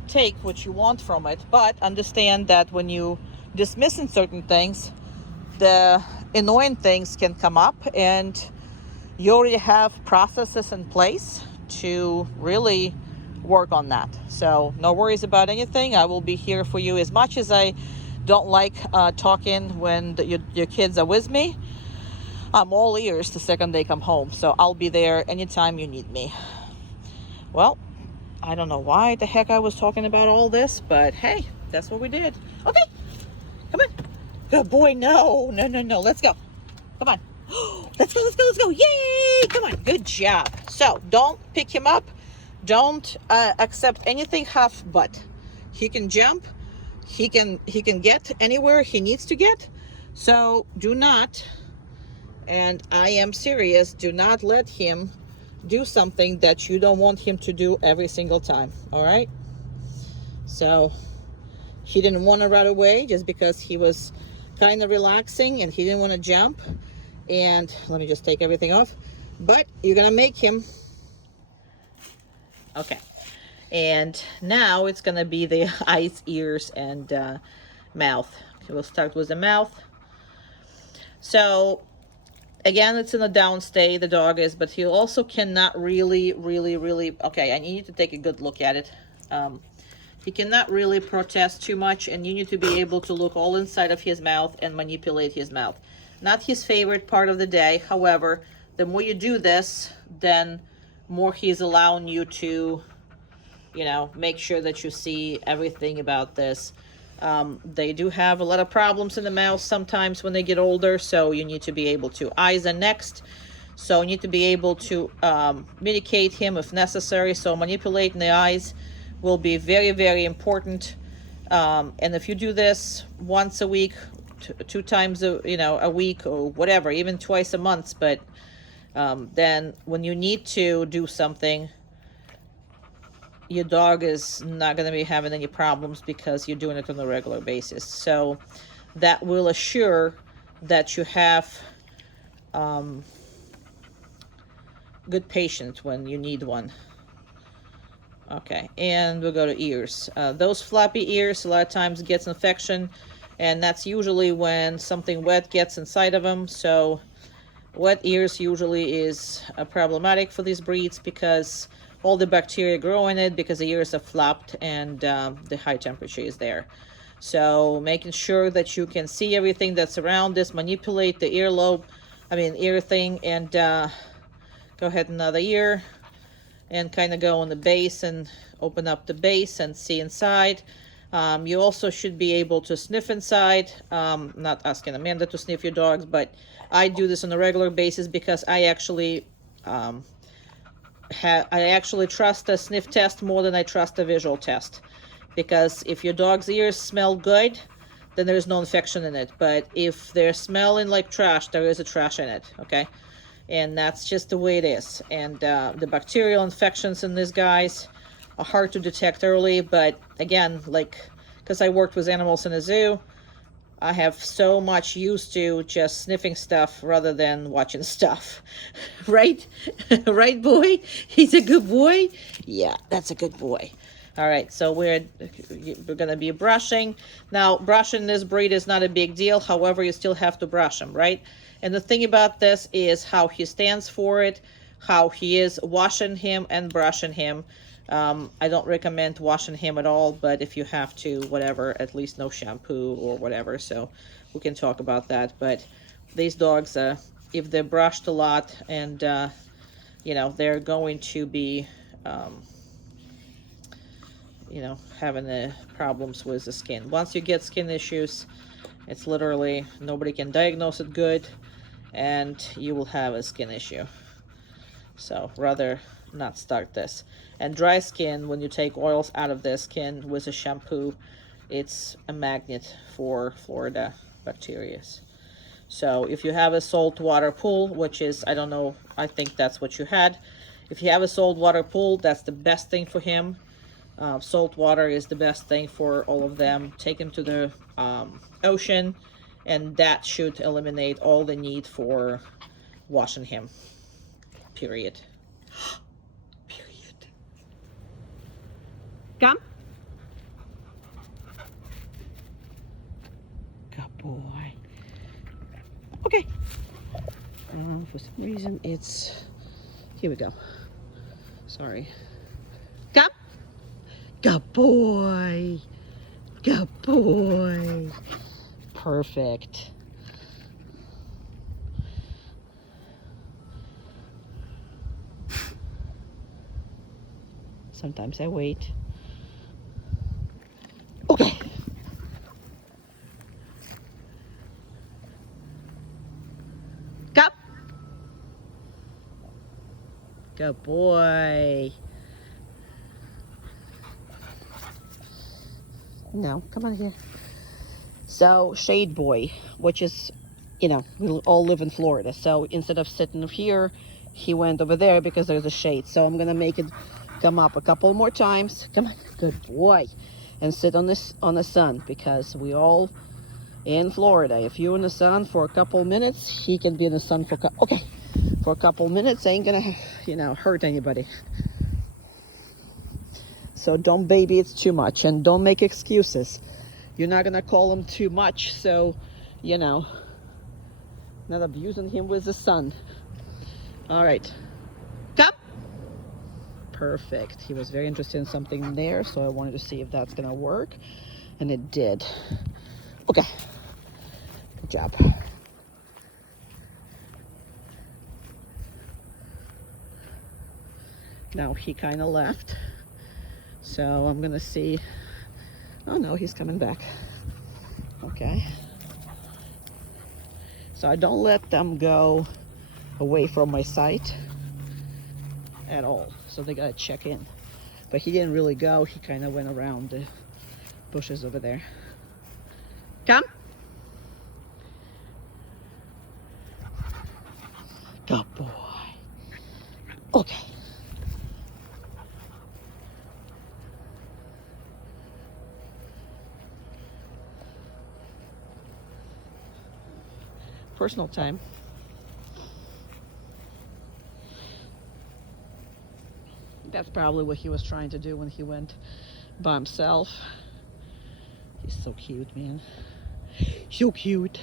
take what you want from it. But understand that when you dismissing certain things, the annoying things can come up, and you already have processes in place to really work on that. So no worries about anything. I will be here for you. As much as I don't like talking when your kids are with me, I'm all ears the second they come home. So I'll be there anytime you need me. Well, I don't know why the heck I was talking about all this, but hey, that's what we did. Okay, come on. Good boy. No. Let's go. Come on. Let's go. Yay! Come on. Good job. So don't pick him up. Don't accept anything half butt. He can jump. He can get anywhere he needs to get. So do not, and I am serious, do not let him do something that you don't want him to do every single time. All right? So he didn't want to run away just because he was kind of relaxing and he didn't want to jump. And let me just take everything off. But you're gonna make him. Okay. And now it's gonna be the eyes, ears, and mouth. Okay, we'll start with the mouth. So again, it's in a downstay, the dog is, but he also cannot really, okay, I need to take a good look at it. He cannot really protest too much, and you need to be able to look all inside of his mouth and manipulate his mouth. Not his favorite part of the day. However, the more you do this, then more he's allowing you to, you know, make sure that you see everything about this. They do have a lot of problems in the mouth sometimes when they get older, so you need to be able to. Eyes are next, so you need to be able to medicate him if necessary. So manipulating the eyes will be very important. And if you do this once a week, two times a week, or whatever, even twice a month, but then when you need to do something, your dog is not going to be having any problems because you're doing it on a regular basis. So that will assure that you have good patience when you need one. Okay, and we'll go to ears. Those floppy ears a lot of times gets infection, and that's usually when something wet gets inside of them. So wet ears usually is problematic for these breeds because all the bacteria grow in it because the ears are flopped, and the high temperature is there. So making sure that you can see everything that's around this, manipulate the ear thing, and go ahead another ear and kind of go on the base and open up the base and see inside. You also should be able to sniff inside. Not asking Amanda to sniff your dogs, but I do this on a regular basis because I actually trust a sniff test more than I trust a visual test. Because if your dog's ears smell good, then there's no infection in it. But if they're smelling like trash, there is a trash in it, okay? And that's just the way it is. And the bacterial infections in these guys are hard to detect early, but again, because I worked with animals in a zoo, I have so much used to just sniffing stuff rather than watching stuff. Right? Right, boy? He's a good boy? Yeah, that's a good boy. All right, so we're going to be brushing. Now, brushing this breed is not a big deal. However, you still have to brush him, right? And the thing about this is how he stands for it, how he is washing him and brushing him. I don't recommend washing him at all, but if you have to, whatever, at least no shampoo or whatever. So we can talk about that. But these dogs, if they're brushed a lot, and they're going to be having problems with the skin. Once you get skin issues, it's literally nobody can diagnose it good, and you will have a skin issue. So rather not start this. And dry skin, when you take oils out of the skin with a shampoo, it's a magnet for Florida bacteria. So if you have a saltwater pool, which is, I don't know, I think that's what you had. If you have a saltwater pool, that's the best thing for him. Salt water is the best thing for all of them. Take them to the ocean, and that should eliminate all the need for washing him. Period. Period. Come. Good boy. Okay. For some reason it's... Here we go. Sorry. Come. Good boy. Good boy. Perfect. Sometimes I wait. Okay. Go. Good boy. No, come on here. So, Shade Boy, which is, you know, we all live in Florida. So instead of sitting here, he went over there because there's a shade. So I'm gonna make it come up a couple more times. Come on, good boy. And sit on this, on the sun, because we all in Florida. If you're in the sun for a couple minutes, he can be in the sun for for a couple minutes. Ain't gonna, you know, hurt anybody. So don't baby it too much, and don't make excuses. You're not gonna call him too much, so, you know, not abusing him with the sun. All right, come. Perfect. He was very interested in something there, so I wanted to see if that's gonna work, and it did. Okay, good job. Now he kind of left, so I'm gonna see. Oh no, he's coming back. Okay. So I don't let them go away from my sight at all. So they gotta check in. But he didn't really go. He kind of went around the bushes over there. Come. Good boy. Okay. Personal time. That's probably what he was trying to do when he went by himself. He's so cute, man. So cute.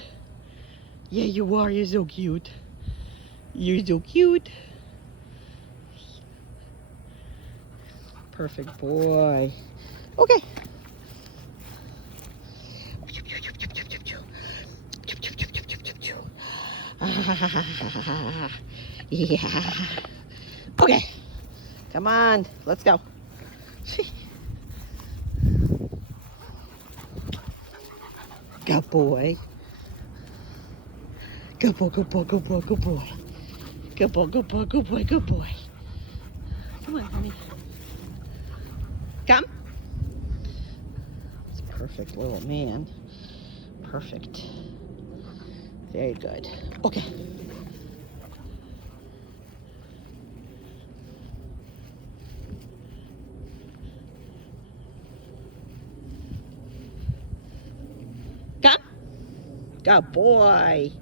Yeah, you are. You're so cute. You're so cute. Perfect boy. Okay. Yeah. Okay. Come on. Let's go. Good boy. Good boy, good boy, good boy, good boy. Good boy, good boy, good boy, good boy. Come on, honey. Come. It's perfect little man. Perfect. Very good. Okay. Come. Good boy.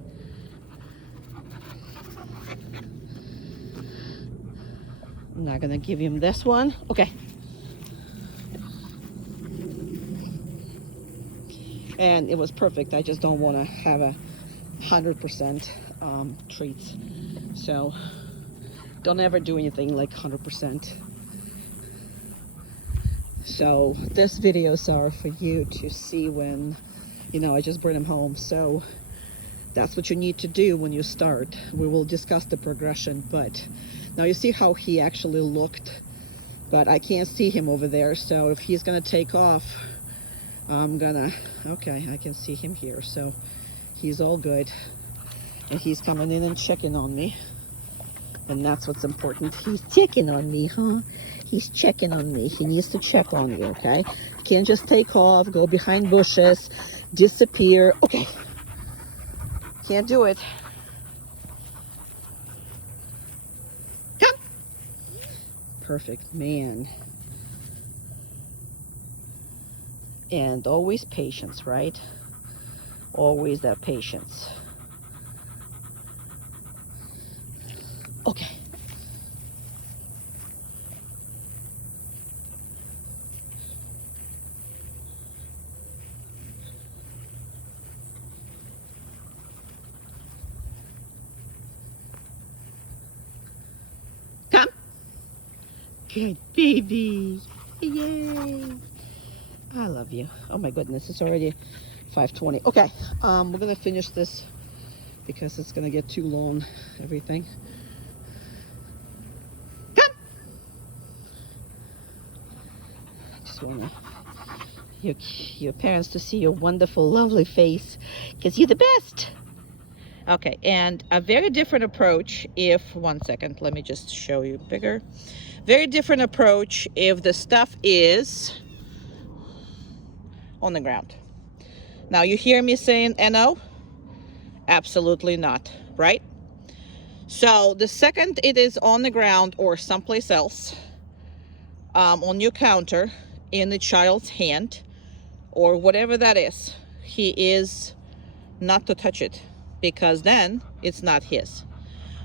I'm not gonna give him this one. Okay. And it was perfect. I just don't want to have 100% treats. So don't ever do anything like 100%. So this videos are for you to see when, you know, I just bring them home. So that's what you need to do when you start. We will discuss the progression, but now you see how he actually looked, but I can't see him over there. So if he's gonna take off, I'm gonna, okay, I can see him here. So he's all good. And he's coming in and checking on me. And that's what's important. He's checking on me, huh? He's checking on me. He needs to check on you, okay? You can't just take off, go behind bushes, disappear. Okay. Can't do it. Come. Perfect, man. And always patience, right? Always that patience. Okay. Come. Good baby. Yay. I love you. Oh my goodness, it's already 5:20. Okay, we're gonna finish this because it's gonna get too long, everything. Come. I just want your parents to see your wonderful, lovely face because you're the best. Okay, and a very different approach if, one second, let me just show you bigger. Very different approach if the stuff is on the ground. Now you hear me saying NO? Absolutely not, right? So the second it is on the ground or someplace else, on your counter, in the child's hand, or whatever that is, he is not to touch it, because then it's not his.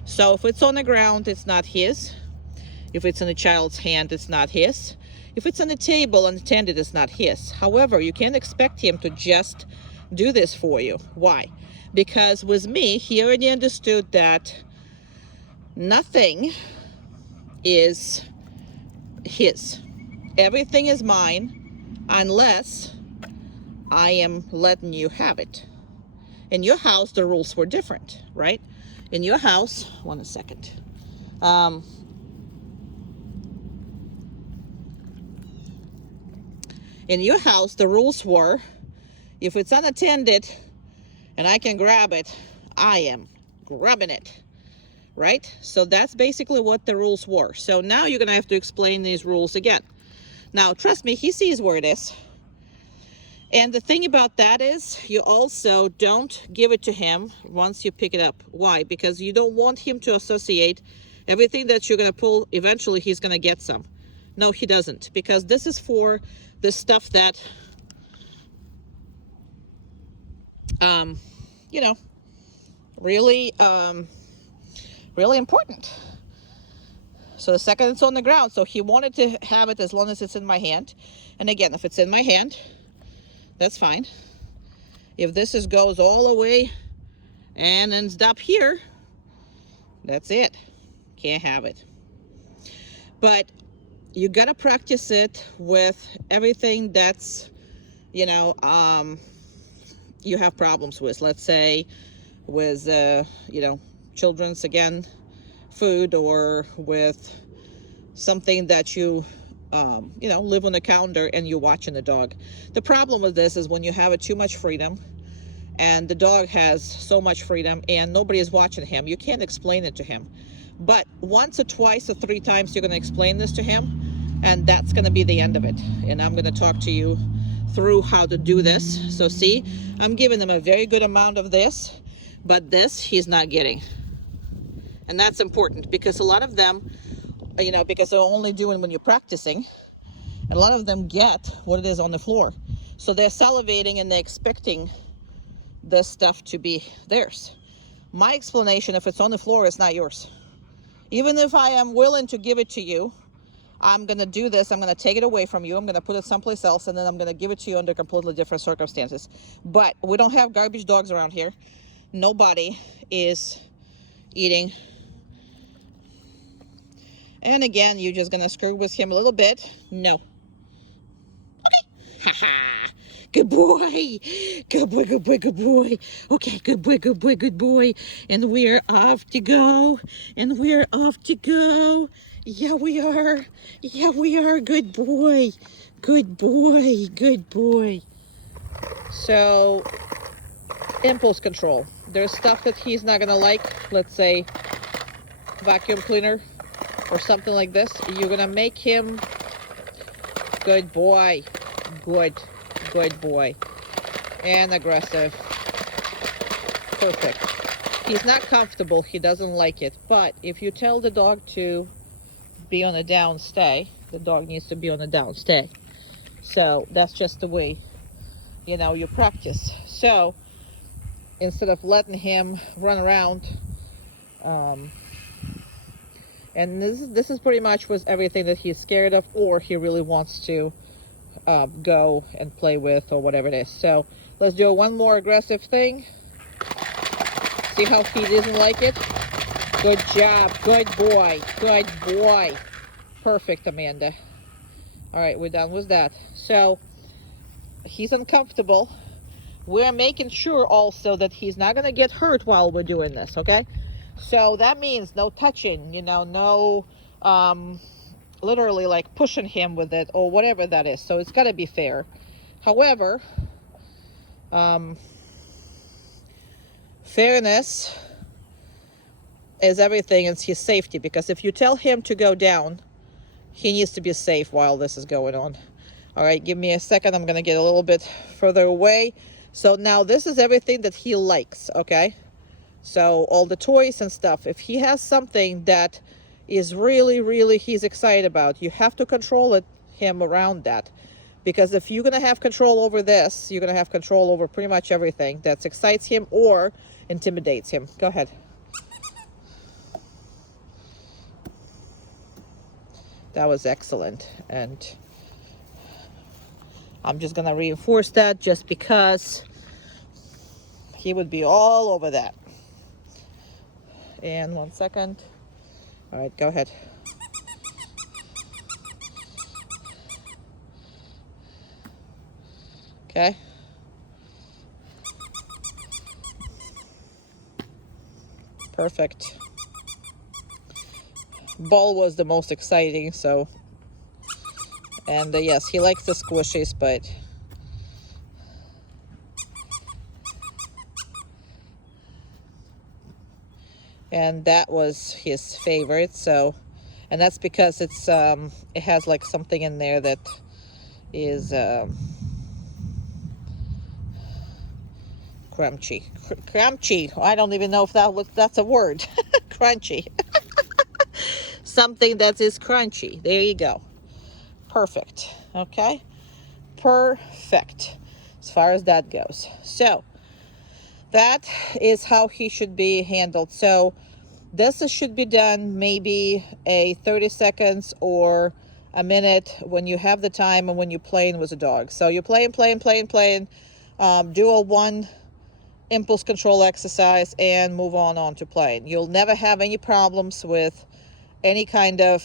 So if it's on the ground, it's not his. If it's in the child's hand, it's not his. If it's on the table unattended, it's not his. However, you can't expect him to just do this for you. Why? Because with me, he already understood that nothing is his. Everything is mine unless I am letting you have it. In your house, the rules were different, right? In your house, one second. In your house, the rules were, if it's unattended and I can grab it, I am grabbing it, right? So that's basically what the rules were. So now you're gonna have to explain these rules again. Now, trust me, he sees where it is. And the thing about that is, you also don't give it to him once you pick it up. Why? Because you don't want him to associate everything that you're gonna pull, eventually he's gonna get some. No, he doesn't, because this is for the stuff that, you know, really, really important. So the second it's on the ground, so he wanted to have it as long as it's in my hand. And again, if it's in my hand, that's fine. If this goes all the way and ends up here, that's it. Can't have it. But you gotta practice it with everything that's, you know, you have problems with. Let's say with, you know, children's, again, food, or with something that you, you know, live on the counter and you're watching the dog. The problem with this is when you have too much freedom and the dog has so much freedom and nobody is watching him, you can't explain it to him. But once or twice or 3 times you're going to explain this to him, and that's going to be the end of it. And I'm going to talk to you through how to do this. So see, I'm giving him a very good amount of this, but this he's not getting. And that's important, because a lot of them, you know, because they're only doing when you're practicing, and a lot of them get what it is on the floor. So they're salivating and they're expecting this stuff to be theirs. My explanation, if it's on the floor, it's not yours. Even if I am willing to give it to you, I'm going to do this. I'm going to take it away from you. I'm going to put it someplace else, and then I'm going to give it to you under completely different circumstances. But we don't have garbage dogs around here. Nobody is eating. And again, you're just going to screw with him a little bit. No. Okay. Good boy. Good boy, good boy, good boy. Okay, good boy, good boy, good boy. And we're off to go. And we're off to go. Yeah, we are. Yeah, we are. Good boy. Good boy. Good boy. So, impulse control. There's stuff that he's not going to like. Let's say vacuum cleaner or something like this. You're going to make him, good boy. Good. Good boy. And aggressive. Perfect. He's not comfortable. He doesn't like it. But if you tell the dog to be on a down stay, the dog needs to be on a down stay. So that's just the way you know, you practice. So instead of letting him run around, um, and this is pretty much was everything that he's scared of or he really wants to go and play with or whatever it is. So let's do one more aggressive thing. See how he doesn't like it? Good job. Good boy. Good boy. Perfect, Amanda. All right, we're done with that. So he's uncomfortable. We're making sure also that he's not going to get hurt while we're doing this, okay? So that means no touching, you know, no literally like pushing him with it or whatever that is. So it's got to be fair. However, fairness is everything. It's his safety, because if you tell him to go down, he needs to be safe while this is going on. All right, give me a second. I'm going to get a little bit further away. So now this is everything that he likes, okay? So all the toys and stuff. If he has something that is really, really he's excited about, you have to control him around that. Because if you're going to have control over this, you're going to have control over pretty much everything that excites him or intimidates him. Go ahead. That was excellent. And I'm just going to reinforce that just because he would be all over that. And 1 second. All right, go ahead. Okay. Perfect. Ball was the most exciting, so. And yes, he likes the squishies, but and that was his favorite. So, and that's because it's it has like something in there that is crunchy. Crunchy. I don't even know if that's a word. Crunchy. Something that is crunchy. There you go. Perfect. Okay. Perfect. As far as that goes. So that is how he should be handled. So this should be done maybe a 30 seconds or a minute when you have the time and when you're playing with a dog. So you're playing. Do a one impulse control exercise and move on to playing. You'll never have any problems with any kind of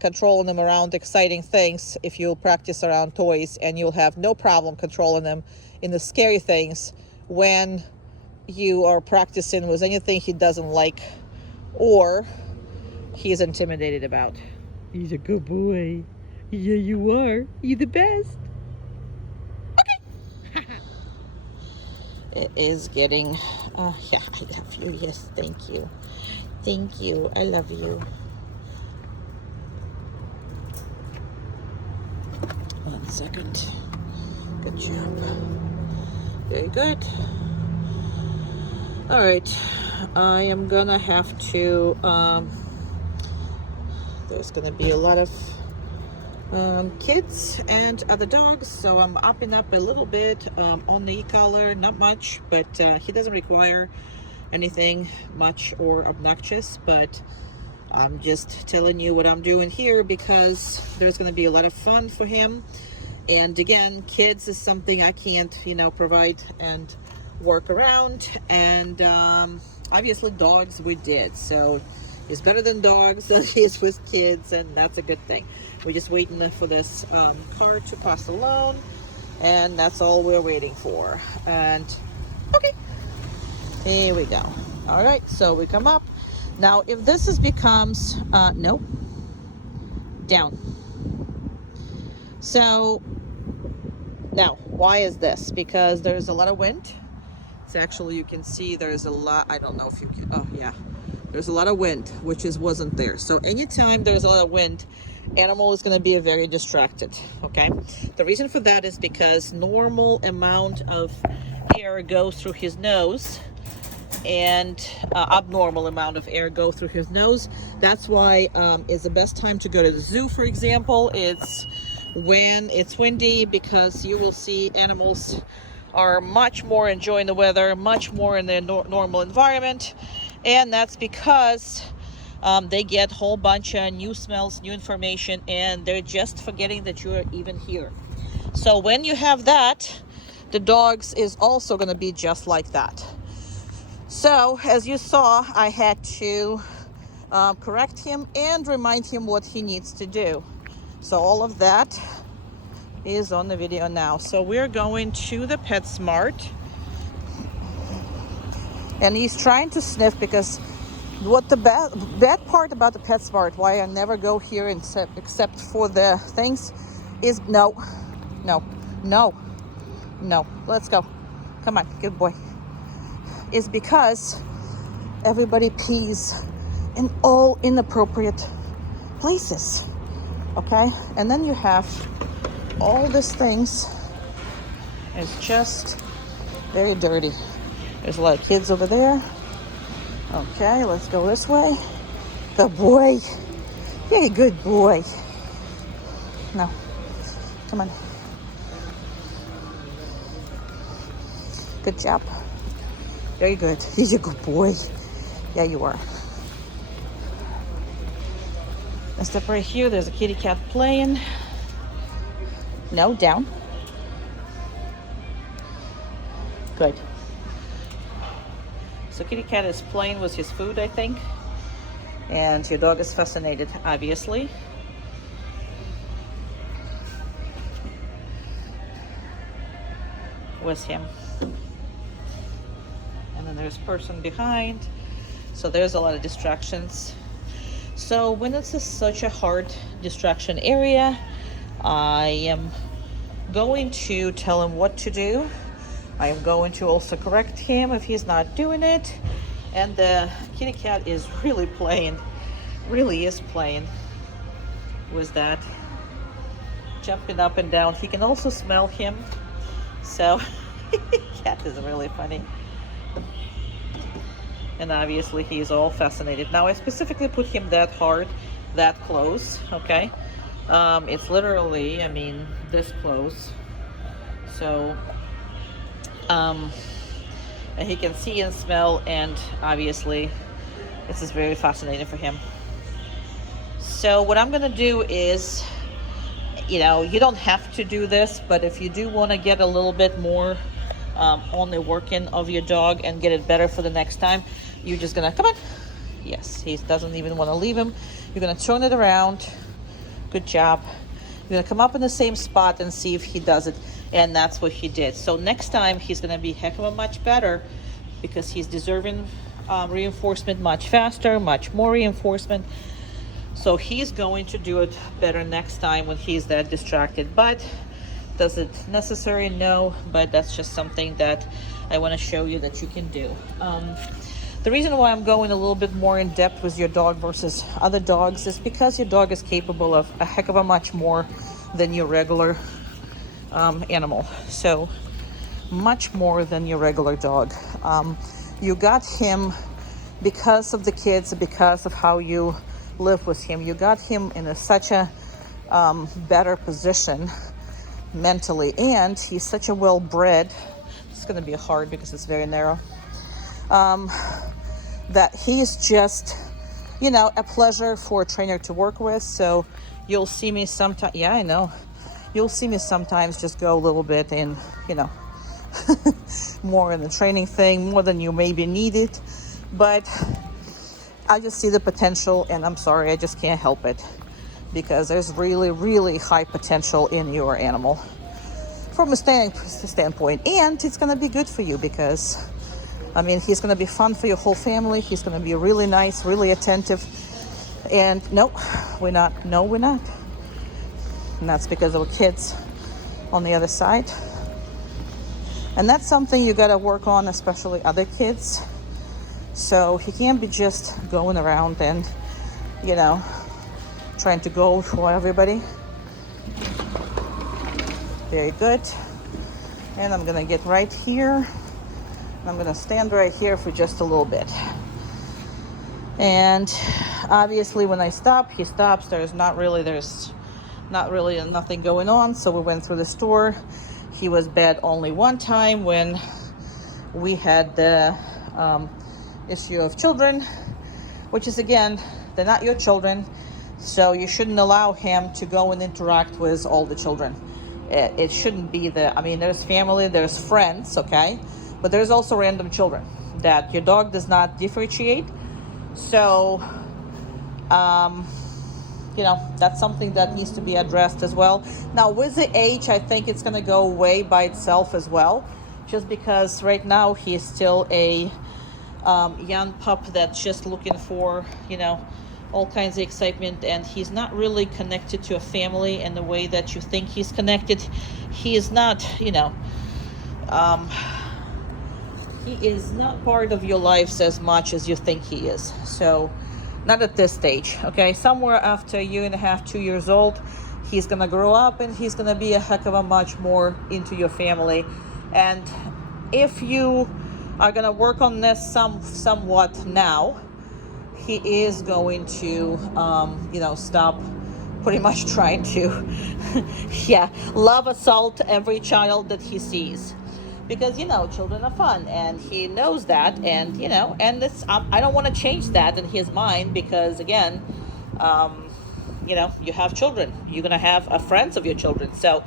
controlling them around exciting things if you practice around toys, and you'll have no problem controlling them in the scary things when you are practicing with anything he doesn't like or he's intimidated about. He's a good boy. Yeah, you are. You're the best. Okay. It is getting, yeah, I love you. Yes, thank you. Thank you. I love you. 1 second. Good job. Very good. All right. I am gonna have to, there's gonna be a lot of kids and other dogs, so I'm upping up a little bit on the e-collar, not much, but he doesn't require anything much or obnoxious, but I'm just telling you what I'm doing here because there's going to be a lot of fun for him. And again, kids is something I can't, you know, provide and work around. And obviously dogs we did, so he's better than dogs than he is with kids, and that's a good thing. We're just waiting for this car to pass alone, and that's all we're waiting for. And okay, here we go. All right, so we come up. Now, if this becomes, nope, down. So, now, why is this? Because there's a lot of wind. It's actually, you can see there's a lot, I don't know if you can, oh yeah. There's a lot of wind, which wasn't there. So anytime there's a lot of wind, animal is going to be very distracted, okay? The reason for that is because normal amount of air goes through his nose and abnormal amount of air go through his nose. That's why it's the best time to go to the zoo, for example. It's when it's windy, because you will see animals are much more enjoying the weather, much more in their normal environment. And that's because they get a whole bunch of new smells, new information, and they're just forgetting that you're even here. So when you have that, the dogs is also going to be just like that. So as you saw, I had to correct him and remind him what he needs to do. So all of that is on the video now. So we're going to the PetSmart, and he's trying to sniff, because what the bad part about the PetSmart, why I never go here except for the things, is no, let's go, come on, good boy, is because everybody pees in all inappropriate places, okay? And then you have all these things, it's just very dirty. There's a lot of kids over there. Okay, let's go this way. Good boy. You're a good boy. No, come on. Good job. Very good. He's a good boy. Yeah, you are. Let's step right here. There's a kitty cat playing. No, down. Good. So kitty cat is playing with his food, I think. And your dog is fascinated, obviously. With him. And then there's a person behind. So there's a lot of distractions. So when it's such a hard distraction area, I am going to tell him what to do. I am going to also correct him if he's not doing it. And the kitty cat is really playing, really is playing with that, jumping up and down. He can also smell him. So cat is really funny. And obviously he's all fascinated. Now I specifically put him that hard, that close, okay? It's literally, I mean, this close. So, and he can see and smell, and obviously this is very fascinating for him. So what I'm gonna do is, you know, you don't have to do this, but if you do want to get a little bit more on the working of your dog and get it better for the next time, you're just gonna, come on, yes, he doesn't even want to leave him. You're gonna turn it around. Good job. You're gonna come up in the same spot and see if he does it, and that's what he did. So next time he's gonna be heck of a much better, because he's deserving reinforcement much faster, much more reinforcement. So he's going to do it better next time when he's that distracted. But does it necessary? No, but that's just something that I want to show you that you can do. The reason why I'm going a little bit more in depth with your dog versus other dogs is because your dog is capable of a heck of a much more than your regular animal. So much more than your regular dog. You got him because of the kids, because of how you live with him. You got him in such a better position mentally, and he's such a well-bred. It's going to be hard because it's very narrow. That he's just, you know, a pleasure for a trainer to work with. So you'll see me sometimes, yeah, I know, you'll see me sometimes just go a little bit in, you know, more in the training thing, more than you maybe need it, but I just see the potential, and I'm sorry, I just can't help it, because there's really, really high potential in your animal from a standpoint, and it's going to be good for you, because I mean, he's going to be fun for your whole family. He's going to be really nice, really attentive. And no, we're not. And that's because of the kids on the other side. And that's something you got to work on, especially other kids. So he can't be just going around and, you know, trying to go for everybody. Very good. And I'm going to get right here. I'm going to stand right here for just a little bit. And obviously when I stop, he stops. There's not really nothing going on. So we went through the store. He was bad only one time when we had the issue of children, which is, again, they're not your children, so you shouldn't allow him to go and interact with all the children. It shouldn't be I mean, there's family, there's friends, okay, but there's also random children that your dog does not differentiate. So you know, that's something that needs to be addressed as well. Now, with the age, I think it's going to go away by itself as well, just because right now he is still a young pup that's just looking for, you know, all kinds of excitement, and he's not really connected to a family in the way that you think he's connected. He is not, you know, he is not part of your lives as much as you think he is. So not at this stage, okay? Somewhere after a year and a half, 2 years old, he's gonna grow up and he's gonna be a heck of a much more into your family. And if you are gonna work on this somewhat now, he is going to, you know, stop pretty much trying to, yeah, love assault every child that he sees. Because, you know, children are fun, and he knows that, and, you know, and this, I don't want to change that in his mind, because, again, you know, you have children, you're going to have friends of your children, so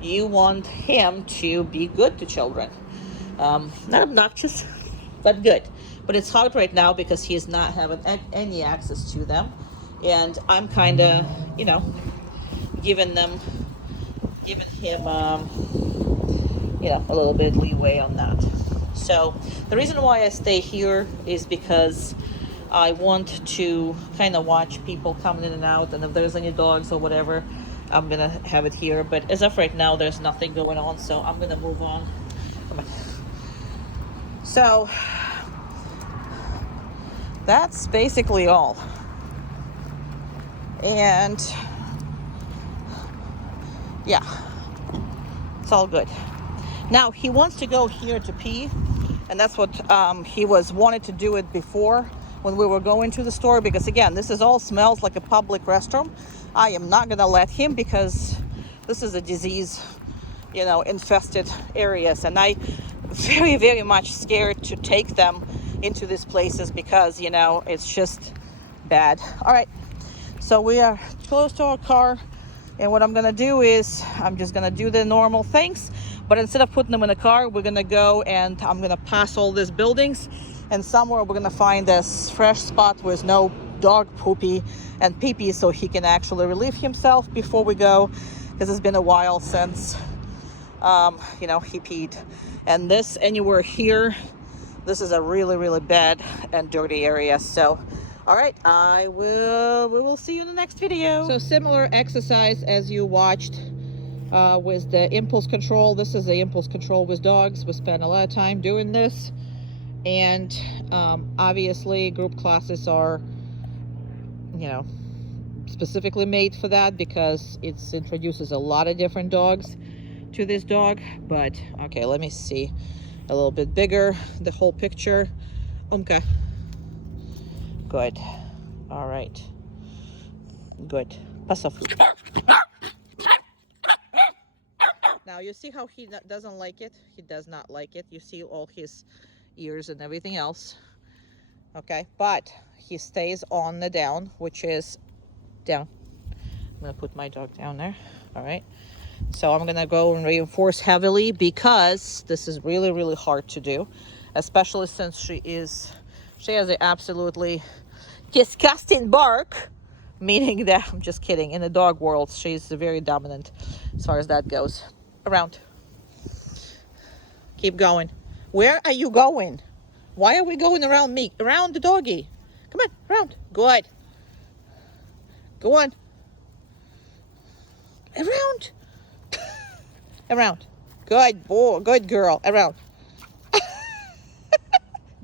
you want him to be good to children. Not obnoxious, but good. But it's hard right now because he's not having any access to them, and I'm kind of, you know, giving him you know, a little bit leeway on that. So the reason why I stay here is because I want to kind of watch people coming in and out, and if there's any dogs or whatever, I'm gonna have it here. But as of right now, there's nothing going on, so I'm gonna move on. Come on. So that's basically all. And yeah, it's all good. Now he wants to go here to pee, and that's what he wanted to do it before when we were going to the store, because, again, this is all smells like a public restroom. I am not gonna let him, because this is a disease, you know, infested areas, and I very, very much scared to take them into these places because, you know, it's just bad. All right, so we are close to our car, and what I'm gonna do is I'm just gonna do the normal things, but instead of putting them in a car, we're gonna go and I'm gonna pass all these buildings, and somewhere we're gonna find this fresh spot with no dog poopy and pee-pee, so he can actually relieve himself before we go, because it's been a while since you know, he peed. And this anywhere here, this is a really, really bad and dirty area. So all right, we will see you in the next video. So similar exercise as you watched with the impulse control. This is the impulse control with dogs. We spend a lot of time doing this, and obviously group classes are, you know, specifically made for that, because it introduces a lot of different dogs to this dog. But okay, let me see a little bit bigger the whole picture. Okay, good. All right, good. Pass off. Now you see how he doesn't like it. He does not like it. You see all his ears and everything else. Okay, but he stays on the down, which is down. I'm gonna put my dog down there. All right, so I'm gonna go and reinforce heavily, because this is really, really hard to do, especially since she has an absolutely disgusting bark, meaning that, I'm just kidding, in the dog world she's very dominant as far as that goes. Around, keep going. Where are you going? Why are we going around me? Around the doggy. Come on, around. Good. Go on. Around. Around. Good boy. Good girl. Around.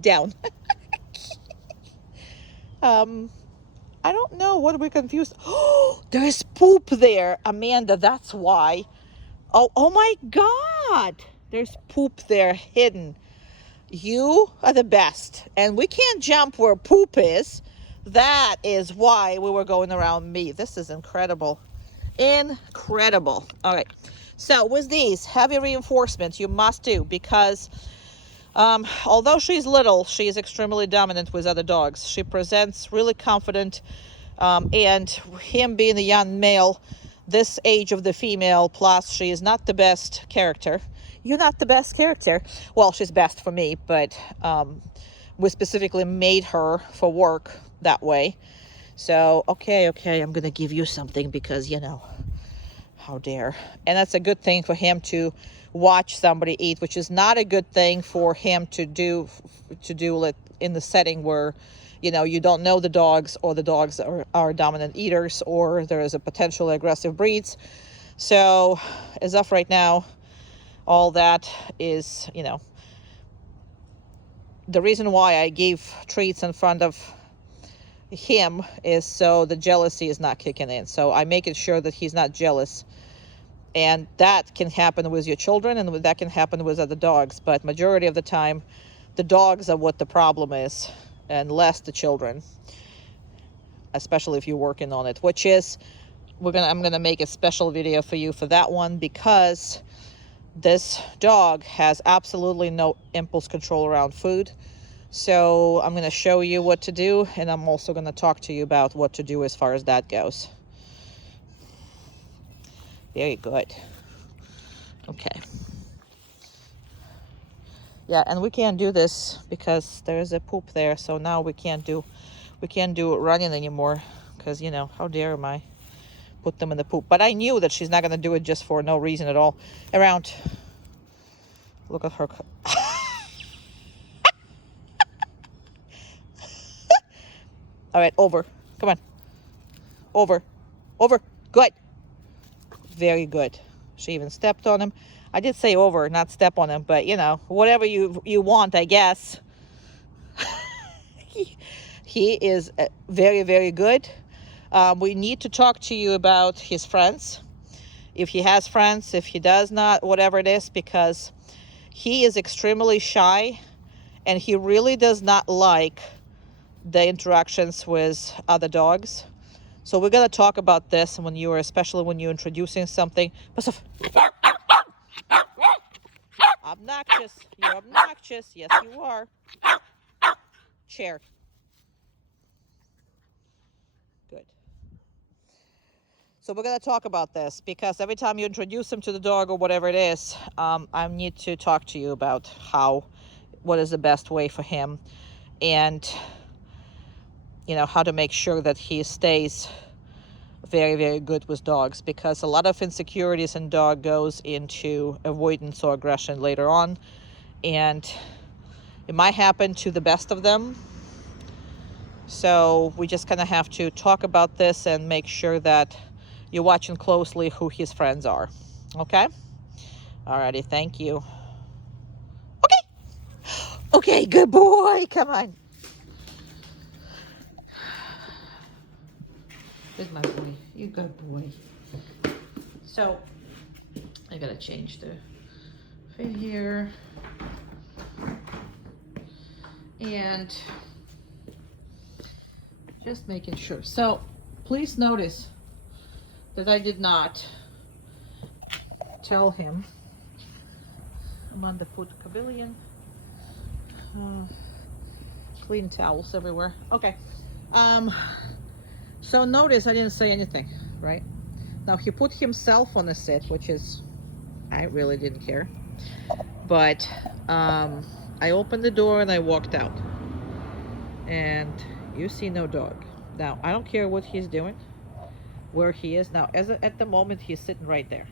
Down. I don't know. What are we confused? Oh, there's poop there, Amanda. That's why. Oh my God. There's poop there hidden. You are the best. And we can't jump where poop is. That is why we were going around me. This is incredible. Incredible. All right. So with these heavy reinforcements, you must do, because although she's little, she is extremely dominant with other dogs. She presents really confident, and him being a young male, this age of the female, plus she is not the best character. You're not the best character. Well, she's best for me, but we specifically made her for work that way. So, okay, I'm going to give you something because, you know, how dare. And that's a good thing for him to watch somebody eat, which is not a good thing for him to do it in the setting where, you know, you don't know the dogs, or the dogs are dominant eaters, or there is a potentially aggressive breeds. So as of right now, all that is, you know, the reason why I gave treats in front of him is so the jealousy is not kicking in. So I'm making sure that he's not jealous. And that can happen with your children, and that can happen with other dogs. But majority of the time, the dogs are what the problem is, and less the children, especially if you're working on it, which is, I'm gonna make a special video for you for that one, because this dog has absolutely no impulse control around food. So I'm going to show you what to do, and I'm also going to talk to you about what to do as far as that goes. Very good. Okay. Yeah, and we can't do this because there's a poop there, so now we can't do running anymore, because, you know, how dare I put them in the poop. But I knew that she's not going to do it just for no reason at all. Around. Look at her. All right, over. Come on. Over. Over. Good. Very good. She even stepped on him. I did say over, not step on him, but, you know, whatever you want, I guess. He is very, very good. We need to talk to you about his friends. If he has friends, if he does not, whatever it is, because he is extremely shy, and he really does not like the interactions with other dogs. So we're going to talk about this especially when you're introducing something. Obnoxious. You're obnoxious. Yes, you are. Chair. Good. So we're going to talk about this, because every time you introduce him to the dog or whatever it is, I need to talk to you about what is the best way for him, and, you know, how to make sure that he stays very, very good with dogs, because a lot of insecurities in dog goes into avoidance or aggression later on, and it might happen to the best of them. So we just kind of have to talk about this and make sure that you're watching closely who his friends are. Okay? Alrighty, thank you. Okay, good boy. Come on. Good my boy. You good boy. So I gotta change the fit here. And just making sure. So please notice that I did not tell him. I'm on the foot pavilion. Clean towels everywhere. Okay. So notice I didn't say anything, right? Now he put himself on the sit, which is, I really didn't care. But I opened the door and I walked out. And you see no dog. Now, I don't care what he's doing, where he is. Now, at the moment, he's sitting right there.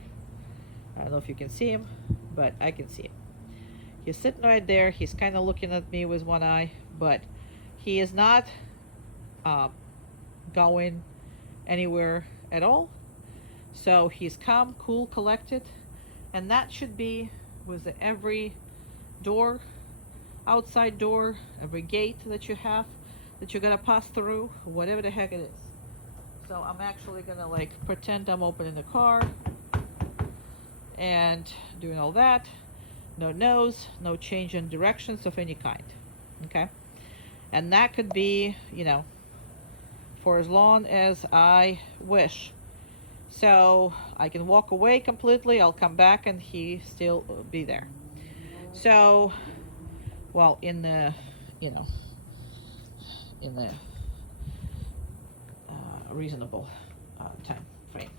I don't know if you can see him, but I can see him. He's sitting right there. He's kind of looking at me with one eye, but he is not going anywhere at all. So he's calm, cool, collected, and that should be with every door, outside door, every gate that you have, that you're gonna pass through, whatever the heck it is. So I'm actually gonna like pretend I'm opening the car and doing all that. No nose, no change in directions of any kind. Okay? And that could be, you know, for as long as I wish. So I can walk away completely. I'll come back and he still be there. So, well, in the, you know, in the reasonable time frame.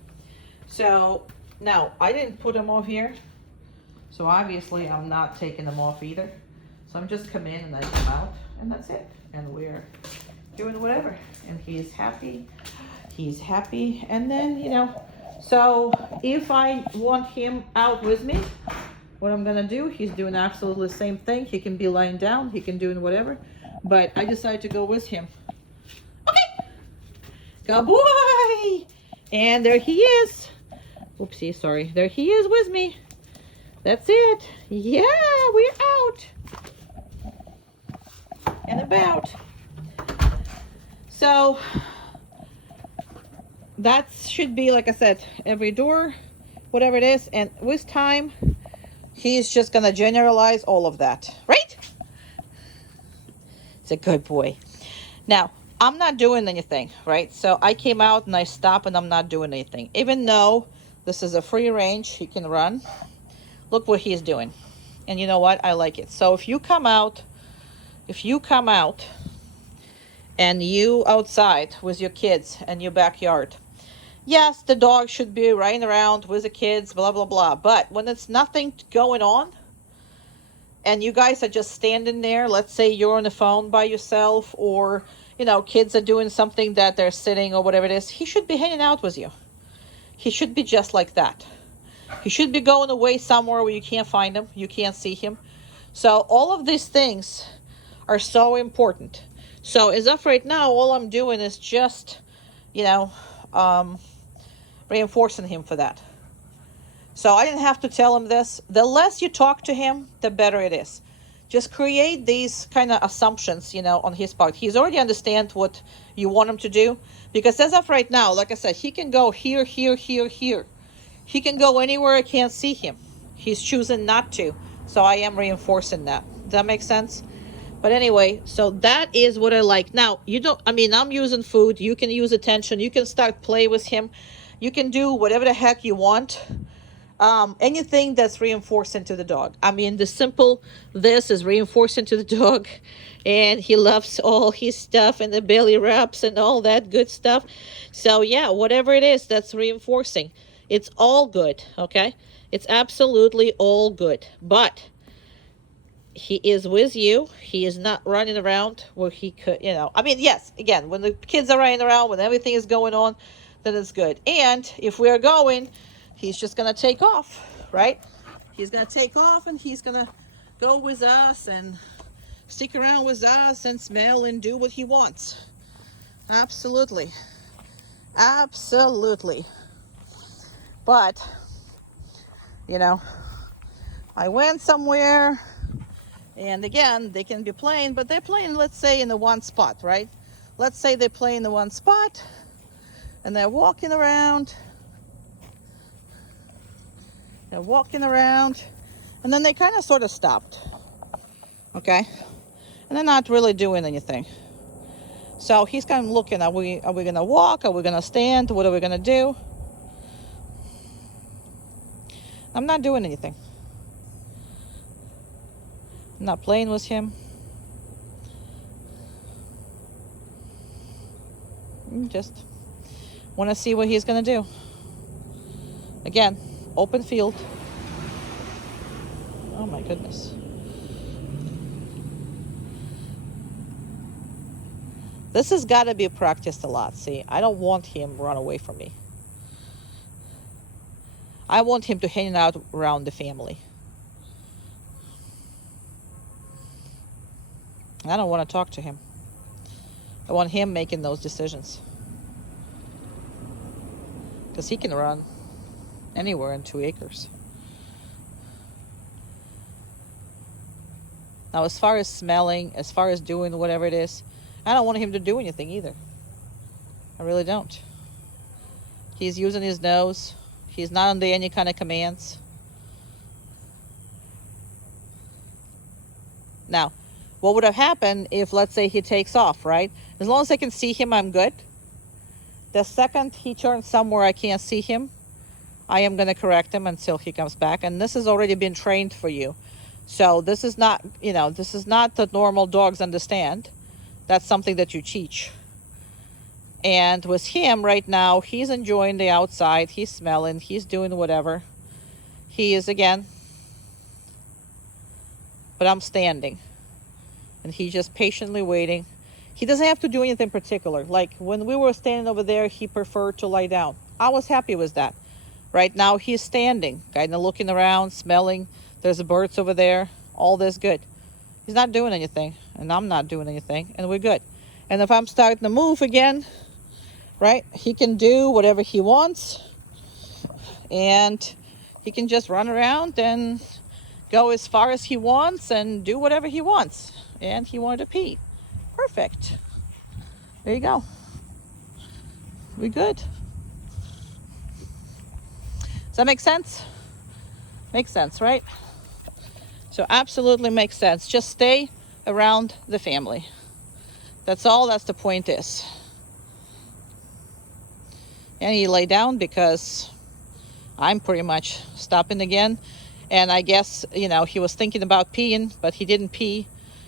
So now I didn't put them off here. So obviously I'm not taking them off either. So I'm just come in and I come out and that's it. And we're doing whatever. And he's happy. He's happy. And then, you know, so if I want him out with me, what I'm gonna do, he's doing absolutely the same thing. He can be lying down, he can do whatever. But I decided to go with him. Okay. Good boy. And there he is. Oopsie, sorry. There he is with me. That's it. Yeah, we're out and about. So that should be, like I said, every door, whatever it is. And with time, he's just gonna generalize all of that, right? It's a good boy. Now, I'm not doing anything, right? So I came out and I stopped and I'm not doing anything. Even though this is a free range, he can run. Look what he's doing. And you know what? I like it. So if you come out and you outside with your kids in your backyard, yes, the dog should be running around with the kids, blah, blah, blah. But when it's nothing going on and you guys are just standing there, let's say you're on the phone by yourself or, you know, kids are doing something that they're sitting or whatever it is, he should be hanging out with you. He should be just like that. He should be going away somewhere where you can't find him, you can't see him. So all of these things are so important. So as of right now, all I'm doing is just, you know, reinforcing him for that. So I didn't have to tell him this. The less you talk to him, the better it is. Just create these kind of assumptions, you know, on his part. He's already understand what you want him to do. Because as of right now, like I said, he can go here, here, here, here. He can go anywhere I can't see him. He's choosing not to. So I am reinforcing that. Does that make sense? But anyway, so that is what I like. Now, I'm using food. You can use attention. You can start play with him. You can do whatever the heck you want. Anything that's reinforcing to the dog. I mean, this is reinforcing to the dog. And he loves all his stuff and the belly rubs and all that good stuff. So yeah, whatever it is that's reinforcing. It's all good, okay? It's absolutely all good. But he is with you. He is not running around where he could, you know. I mean, yes, again, when the kids are running around, when everything is going on, then it's good. And if we're going, he's just going to take off, right? He's going to take off and he's going to go with us and stick around with us and smell and do what he wants. Absolutely. Absolutely. But, you know, I went somewhere and again, they can be playing, but they're playing, let's say, in the one spot, right? Let's say they play in the one spot and they're walking around. They're walking around and then they kind of sort of stopped. Okay? And they're not really doing anything. So he's kind of looking, are we going to walk? Are we going to stand? What are we going to do? I'm not doing anything. I'm not playing with him. Just want to see what he's going to do. Again, open field. Oh my goodness. This has got to be practiced a lot. See, I don't want him run away from me. I want him to hang out around the family. I don't want to talk to him. I want him making those decisions. Because he can run anywhere in 2 acres. Now, as far as smelling, as far as doing whatever it is, I don't want him to do anything either. I really don't. He's using his nose. He's not under any kind of commands. Now, what would have happened if, let's say, he takes off, right? As long as I can see him, I'm good. The second he turns somewhere I can't see him, I am going to correct him until he comes back. And this has already been trained for you. So this is not, this is not that normal dogs understand. That's something that you teach. And with him right now, he's enjoying the outside. He's smelling. He's doing whatever. He is again. But I'm standing. And he's just patiently waiting. He doesn't have to do anything particular. Like when we were standing over there, he preferred to lie down. I was happy with that. Right now, he's standing, kind of looking around, smelling. There's birds over there. All this good. He's not doing anything. And I'm not doing anything. And we're good. And if I'm starting to move again, right, he can do whatever he wants. And he can just run around and go as far as he wants and do whatever he wants. And he wanted to pee. Perfect. There you go. We good. Does that make sense? Makes sense, right? So absolutely makes sense. Just stay around the family. That's all. That's the point is. And he lay down because I'm pretty much stopping again. And I guess, he was thinking about peeing, but he didn't pee,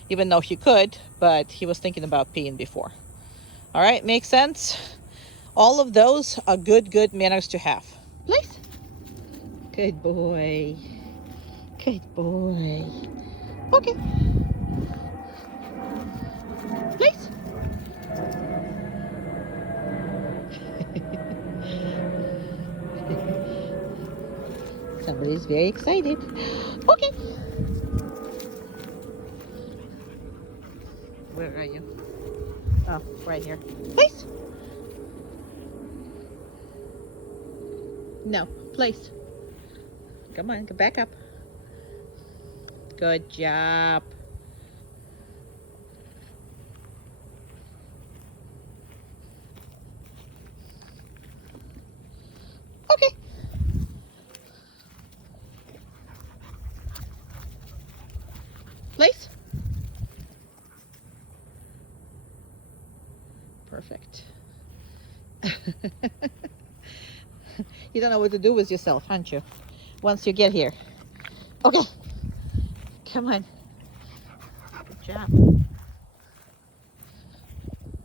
even though he could, but he was thinking about peeing before. All right, makes sense? All of those are good manners to have. Please. Good boy. Good boy. Okay. Please. Somebody's very excited. Okay. Where are you? Oh, right here. Please. No, please. Come on, get back up. Good job. Okay. Please. Perfect. You don't know what to do with yourself, aren't you? Once you get here. Okay. Come on. Good job.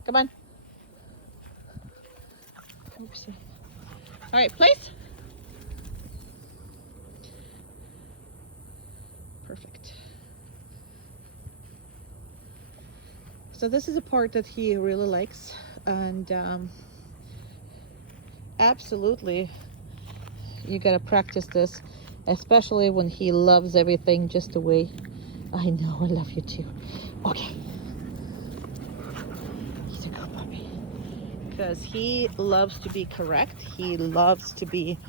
Come on. Oopsie. All right, place. Perfect. So this is a part that he really likes, and absolutely you gotta practice this, especially when he loves everything just the way I know. I love you too. Okay. He's a good puppy. Because he loves to be correct. He loves to be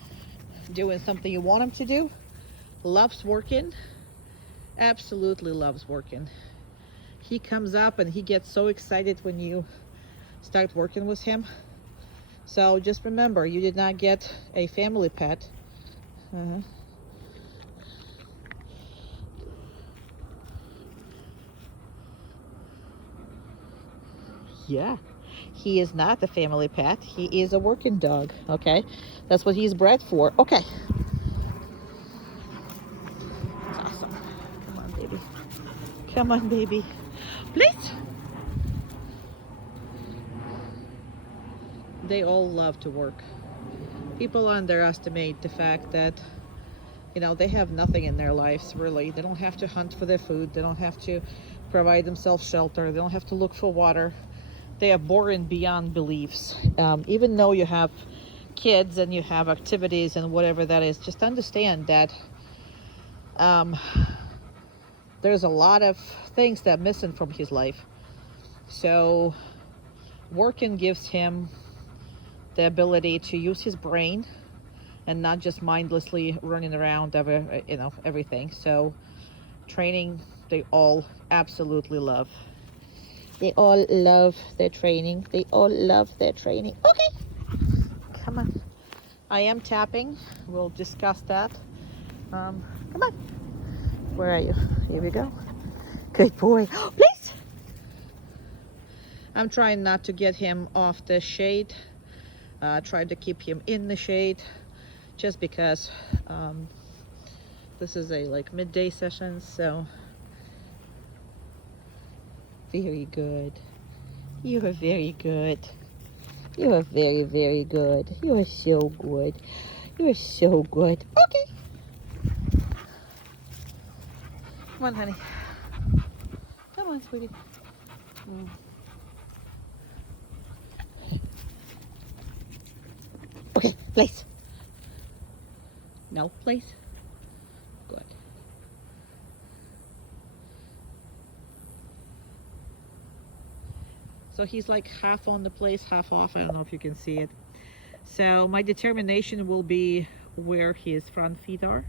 doing something you want him to do. Loves working. Absolutely loves working. He comes up and he gets so excited when you start working with him. So just remember, you did not get a family pet. Yeah, he is not the family pet. He is a working dog, okay? That's what he's bred for. Okay. That's awesome. Come on, baby. Come on, baby. Please. They all love to work. People underestimate the fact that, they have nothing in their lives, really. They don't have to hunt for their food. They don't have to provide themselves shelter. They don't have to look for water. They are boring beyond beliefs. Even though you have kids and you have activities and whatever that is, just understand that there's a lot of things that are missing from his life. So working gives him the ability to use his brain and not just mindlessly running around everything. So training, they all absolutely love. They all love their training. They all love their training. Okay. Come on. I am tapping. We'll discuss that. Come on. Where are you? Here we go. Good boy. Please. I'm trying not to get him off the shade Tried to keep him in the shade just because this is a like midday session, so very good. You are very good. You are very, very good. You are so good. You are so good. Okay. Come on, honey. Come on, sweetie. Okay, place. No, place. Good. So he's like half on the place, half off. I don't know if you can see it. So my determination will be where his front feet are,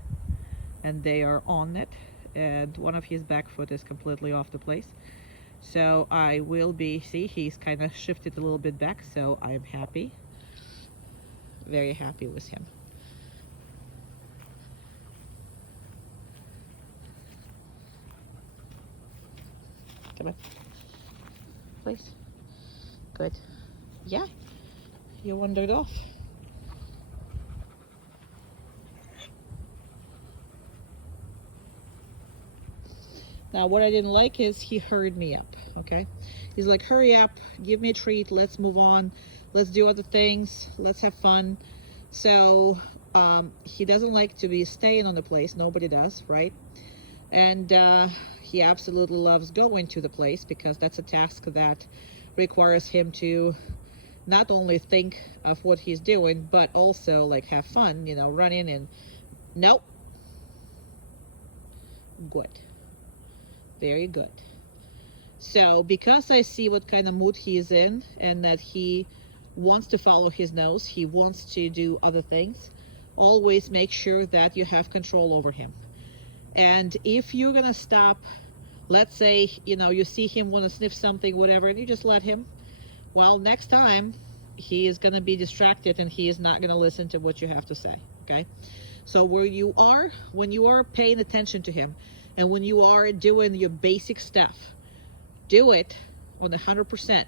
and they are on it, and one of his back foot is completely off the place. So I will be, see, he's kind of shifted a little bit back, so I am happy. Very happy with him. Come on. Please. Good. Yeah. You wandered off. Now, what I didn't like is he hurried me up, okay? He's like, hurry up, give me a treat, let's move on, let's do other things, let's have fun. So he doesn't like to be staying on the place. Nobody does, right? And he absolutely loves going to the place because that's a task that requires him to not only think of what he's doing, but also like have fun, you know, running and nope. Good. Very good. So because I see what kind of mood he is in and that he wants to follow his nose, he wants to do other things, always make sure that you have control over him. And if you're gonna stop, let's say, you know, you see him want to sniff something, whatever, and you just let him, well, next time he is gonna be distracted and he is not gonna listen to what you have to say, okay? So where you are, when you are paying attention to him, and when you are doing your basic stuff, do it on 100%,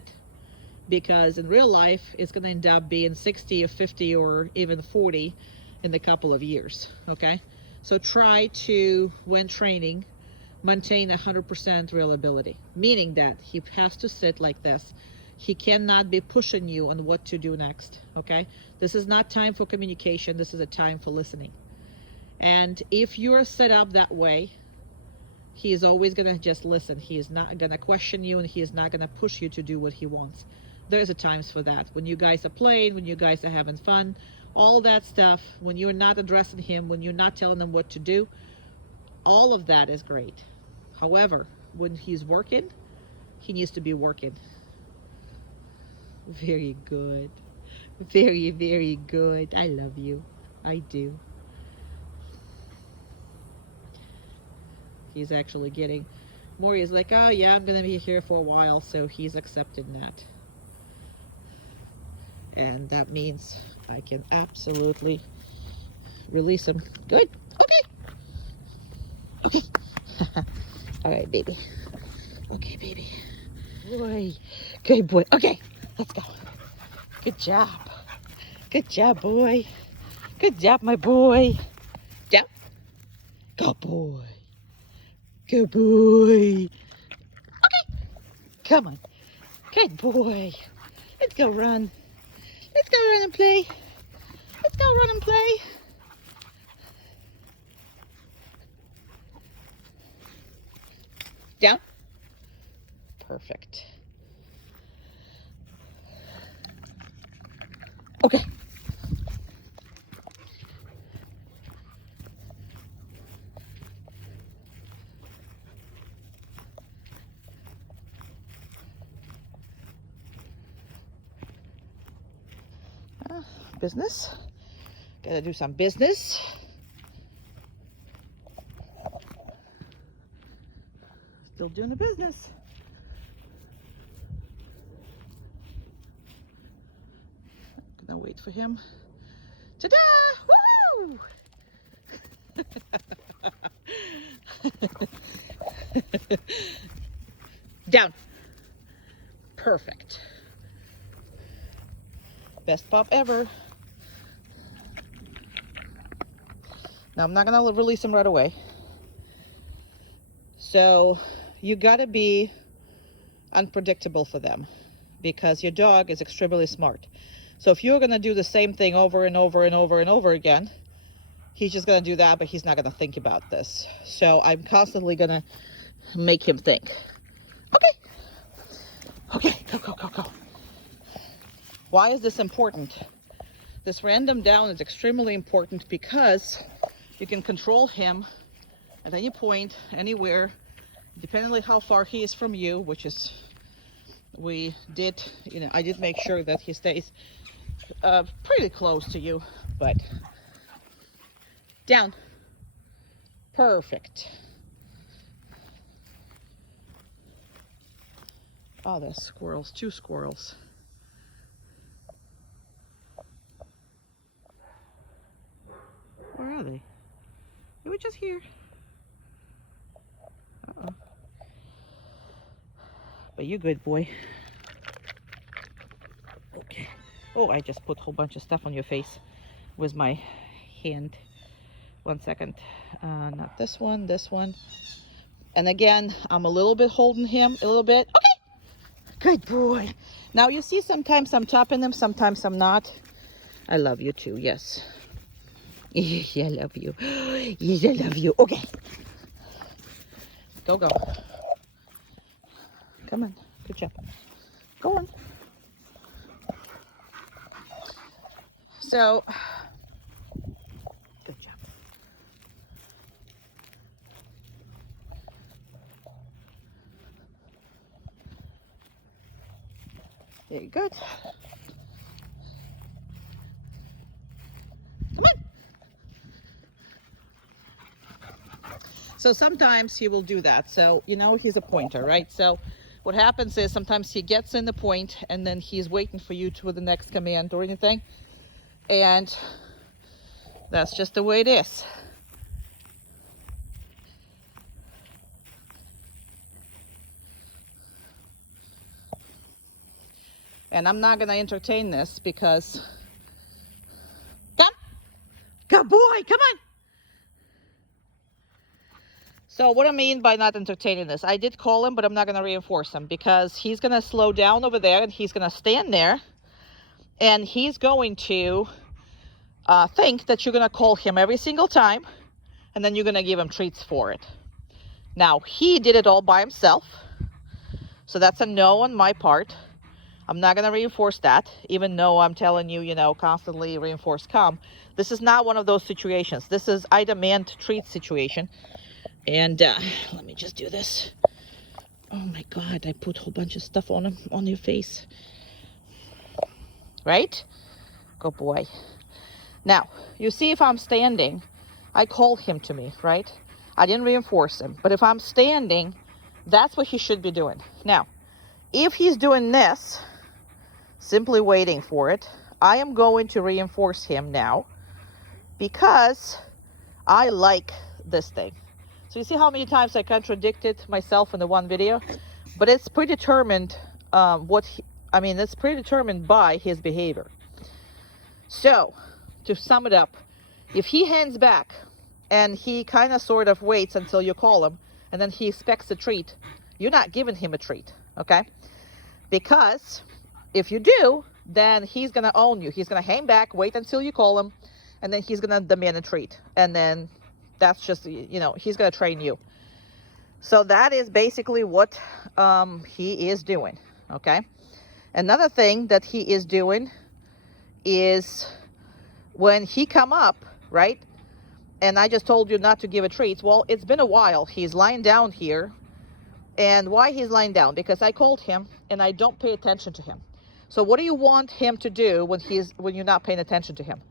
because in real life, it's going to end up being 60 or 50 or even 40 in a couple of years, okay? So try to, when training, maintain 100% reliability, meaning that he has to sit like this. He cannot be pushing you on what to do next, okay? This is not time for communication. This is a time for listening. And if you're set up that way, he is always going to just listen. He is not going to question you, and he is not going to push you to do what he wants. There's a times for that. When you guys are playing, when you guys are having fun, all that stuff, when you're not addressing him, when you're not telling him what to do, all of that is great. However, when he's working, he needs to be working. Very good. Very, very good. I love you. I do. He's actually getting more. He's like, oh yeah, I'm gonna be here for a while, so he's accepting that. And that means I can absolutely release him. Good. Okay. Okay. All right, baby. Okay, baby. Boy. Good boy. Okay, let's go. Good job. Good job, boy. Good job, my boy. Down. Good boy. Good boy. Okay. Come on. Good boy. Let's go run. Let's go run and play. Let's go run and play. Down. Perfect. Okay. Business. Gotta do some business. Still doing the business. Gonna wait for him. Ta-da! Woo! Down. Perfect. Best pup ever. Now I'm not gonna release him right away. So you gotta be unpredictable for them, because your dog is extremely smart. So if you're gonna do the same thing over and over and over and over again, he's just gonna do that, but he's not gonna think about this. So I'm constantly gonna make him think. Okay, go. Why is this important? This random down is extremely important because you can control him at any point, anywhere, depending on how far he is from you, which is, I did make sure that he stays pretty close to you, but down. Perfect. Oh, there's squirrels, 2 squirrels. Where are they? They were just here. Uh-oh. But you good, boy. Okay. Oh, I just put a whole bunch of stuff on your face with my hand. 1 second. Not this one, this one. And again, I'm a little bit holding him, a little bit. Okay. Good boy. Now you see sometimes I'm tapping him, sometimes I'm not. I love you too, yes. Yeah, I love you. Yes, I love you. Okay. Go. Come on. Good job. Go on. So, good job. Very good. Come on. So sometimes he will do that. So, he's a pointer, right? So what happens is sometimes he gets in the point and then he's waiting for you to the next command or anything. And that's just the way it is. And I'm not going to entertain this because... Come! Good boy! Come on! So what I mean by not entertaining this, I did call him, but I'm not going to reinforce him because he's going to slow down over there and he's going to stand there and he's going to think that you're going to call him every single time and then you're going to give him treats for it. Now, he did it all by himself, so that's a no on my part. I'm not going to reinforce that, even though I'm telling you, constantly reinforce come. This is not one of those situations. This is I demand treat situation. And let me just do this. Oh my God, I put a whole bunch of stuff on him, on your face. Right? Good boy. Now, you see if I'm standing, I call him to me, right? I didn't reinforce him. But if I'm standing, that's what he should be doing. Now, if he's doing this, simply waiting for it, I am going to reinforce him now because I like this thing. So you see how many times I contradicted myself in the one video? But it's predetermined it's predetermined by his behavior. So, to sum it up, if he hands back and he kind of sort of waits until you call him and then he expects a treat, you're not giving him a treat, okay? Because if you do, then he's going to own you. He's going to hang back, wait until you call him, and then he's going to demand a treat. And then that's just, he's going to train you. So that is basically what he is doing, okay? Another thing that he is doing is when he come up, right? And I just told you not to give a treat. Well, it's been a while. He's lying down here. And why he's lying down? Because I called him and I don't pay attention to him. So what do you want him to do when you're not paying attention to him?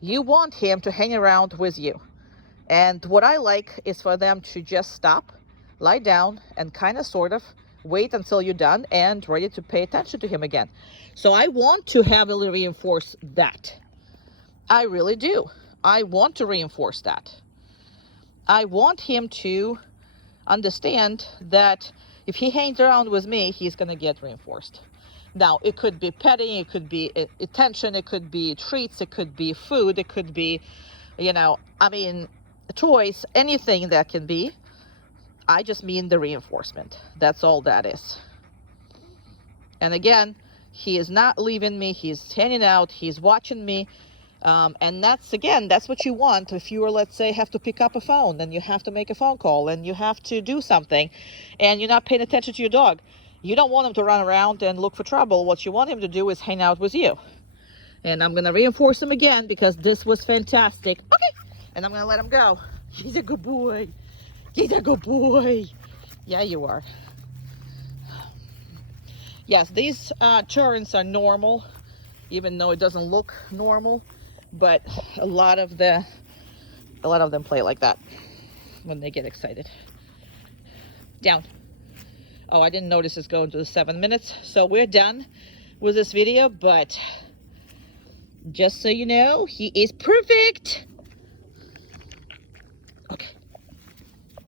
You want him to hang around with you. And what I like is for them to just stop, lie down, and kind of sort of wait until you're done and ready to pay attention to him again. So I want to heavily reinforce that. I really do. I want to reinforce that. I want him to understand that if he hangs around with me, he's going to get reinforced. Now, it could be petting, it could be attention, it could be treats, it could be food, it could be, I mean, toys, anything that can be. I just mean the reinforcement. That's all that is. And again, he is not leaving me. He's hanging out. He's watching me. And that's what you want. If you were, let's say, have to pick up a phone and you have to make a phone call and you have to do something and you're not paying attention to your dog. You don't want him to run around and look for trouble. What you want him to do is hang out with you. And I'm going to reinforce him again because this was fantastic. Okay. And I'm going to let him go. He's a good boy. He's a good boy. Yeah, you are. Yes, these turns are normal, even though it doesn't look normal. But a lot of them play like that when they get excited. Down. Oh, I didn't notice it's going to the 7 minutes. So we're done with this video, but just so you know, he is perfect.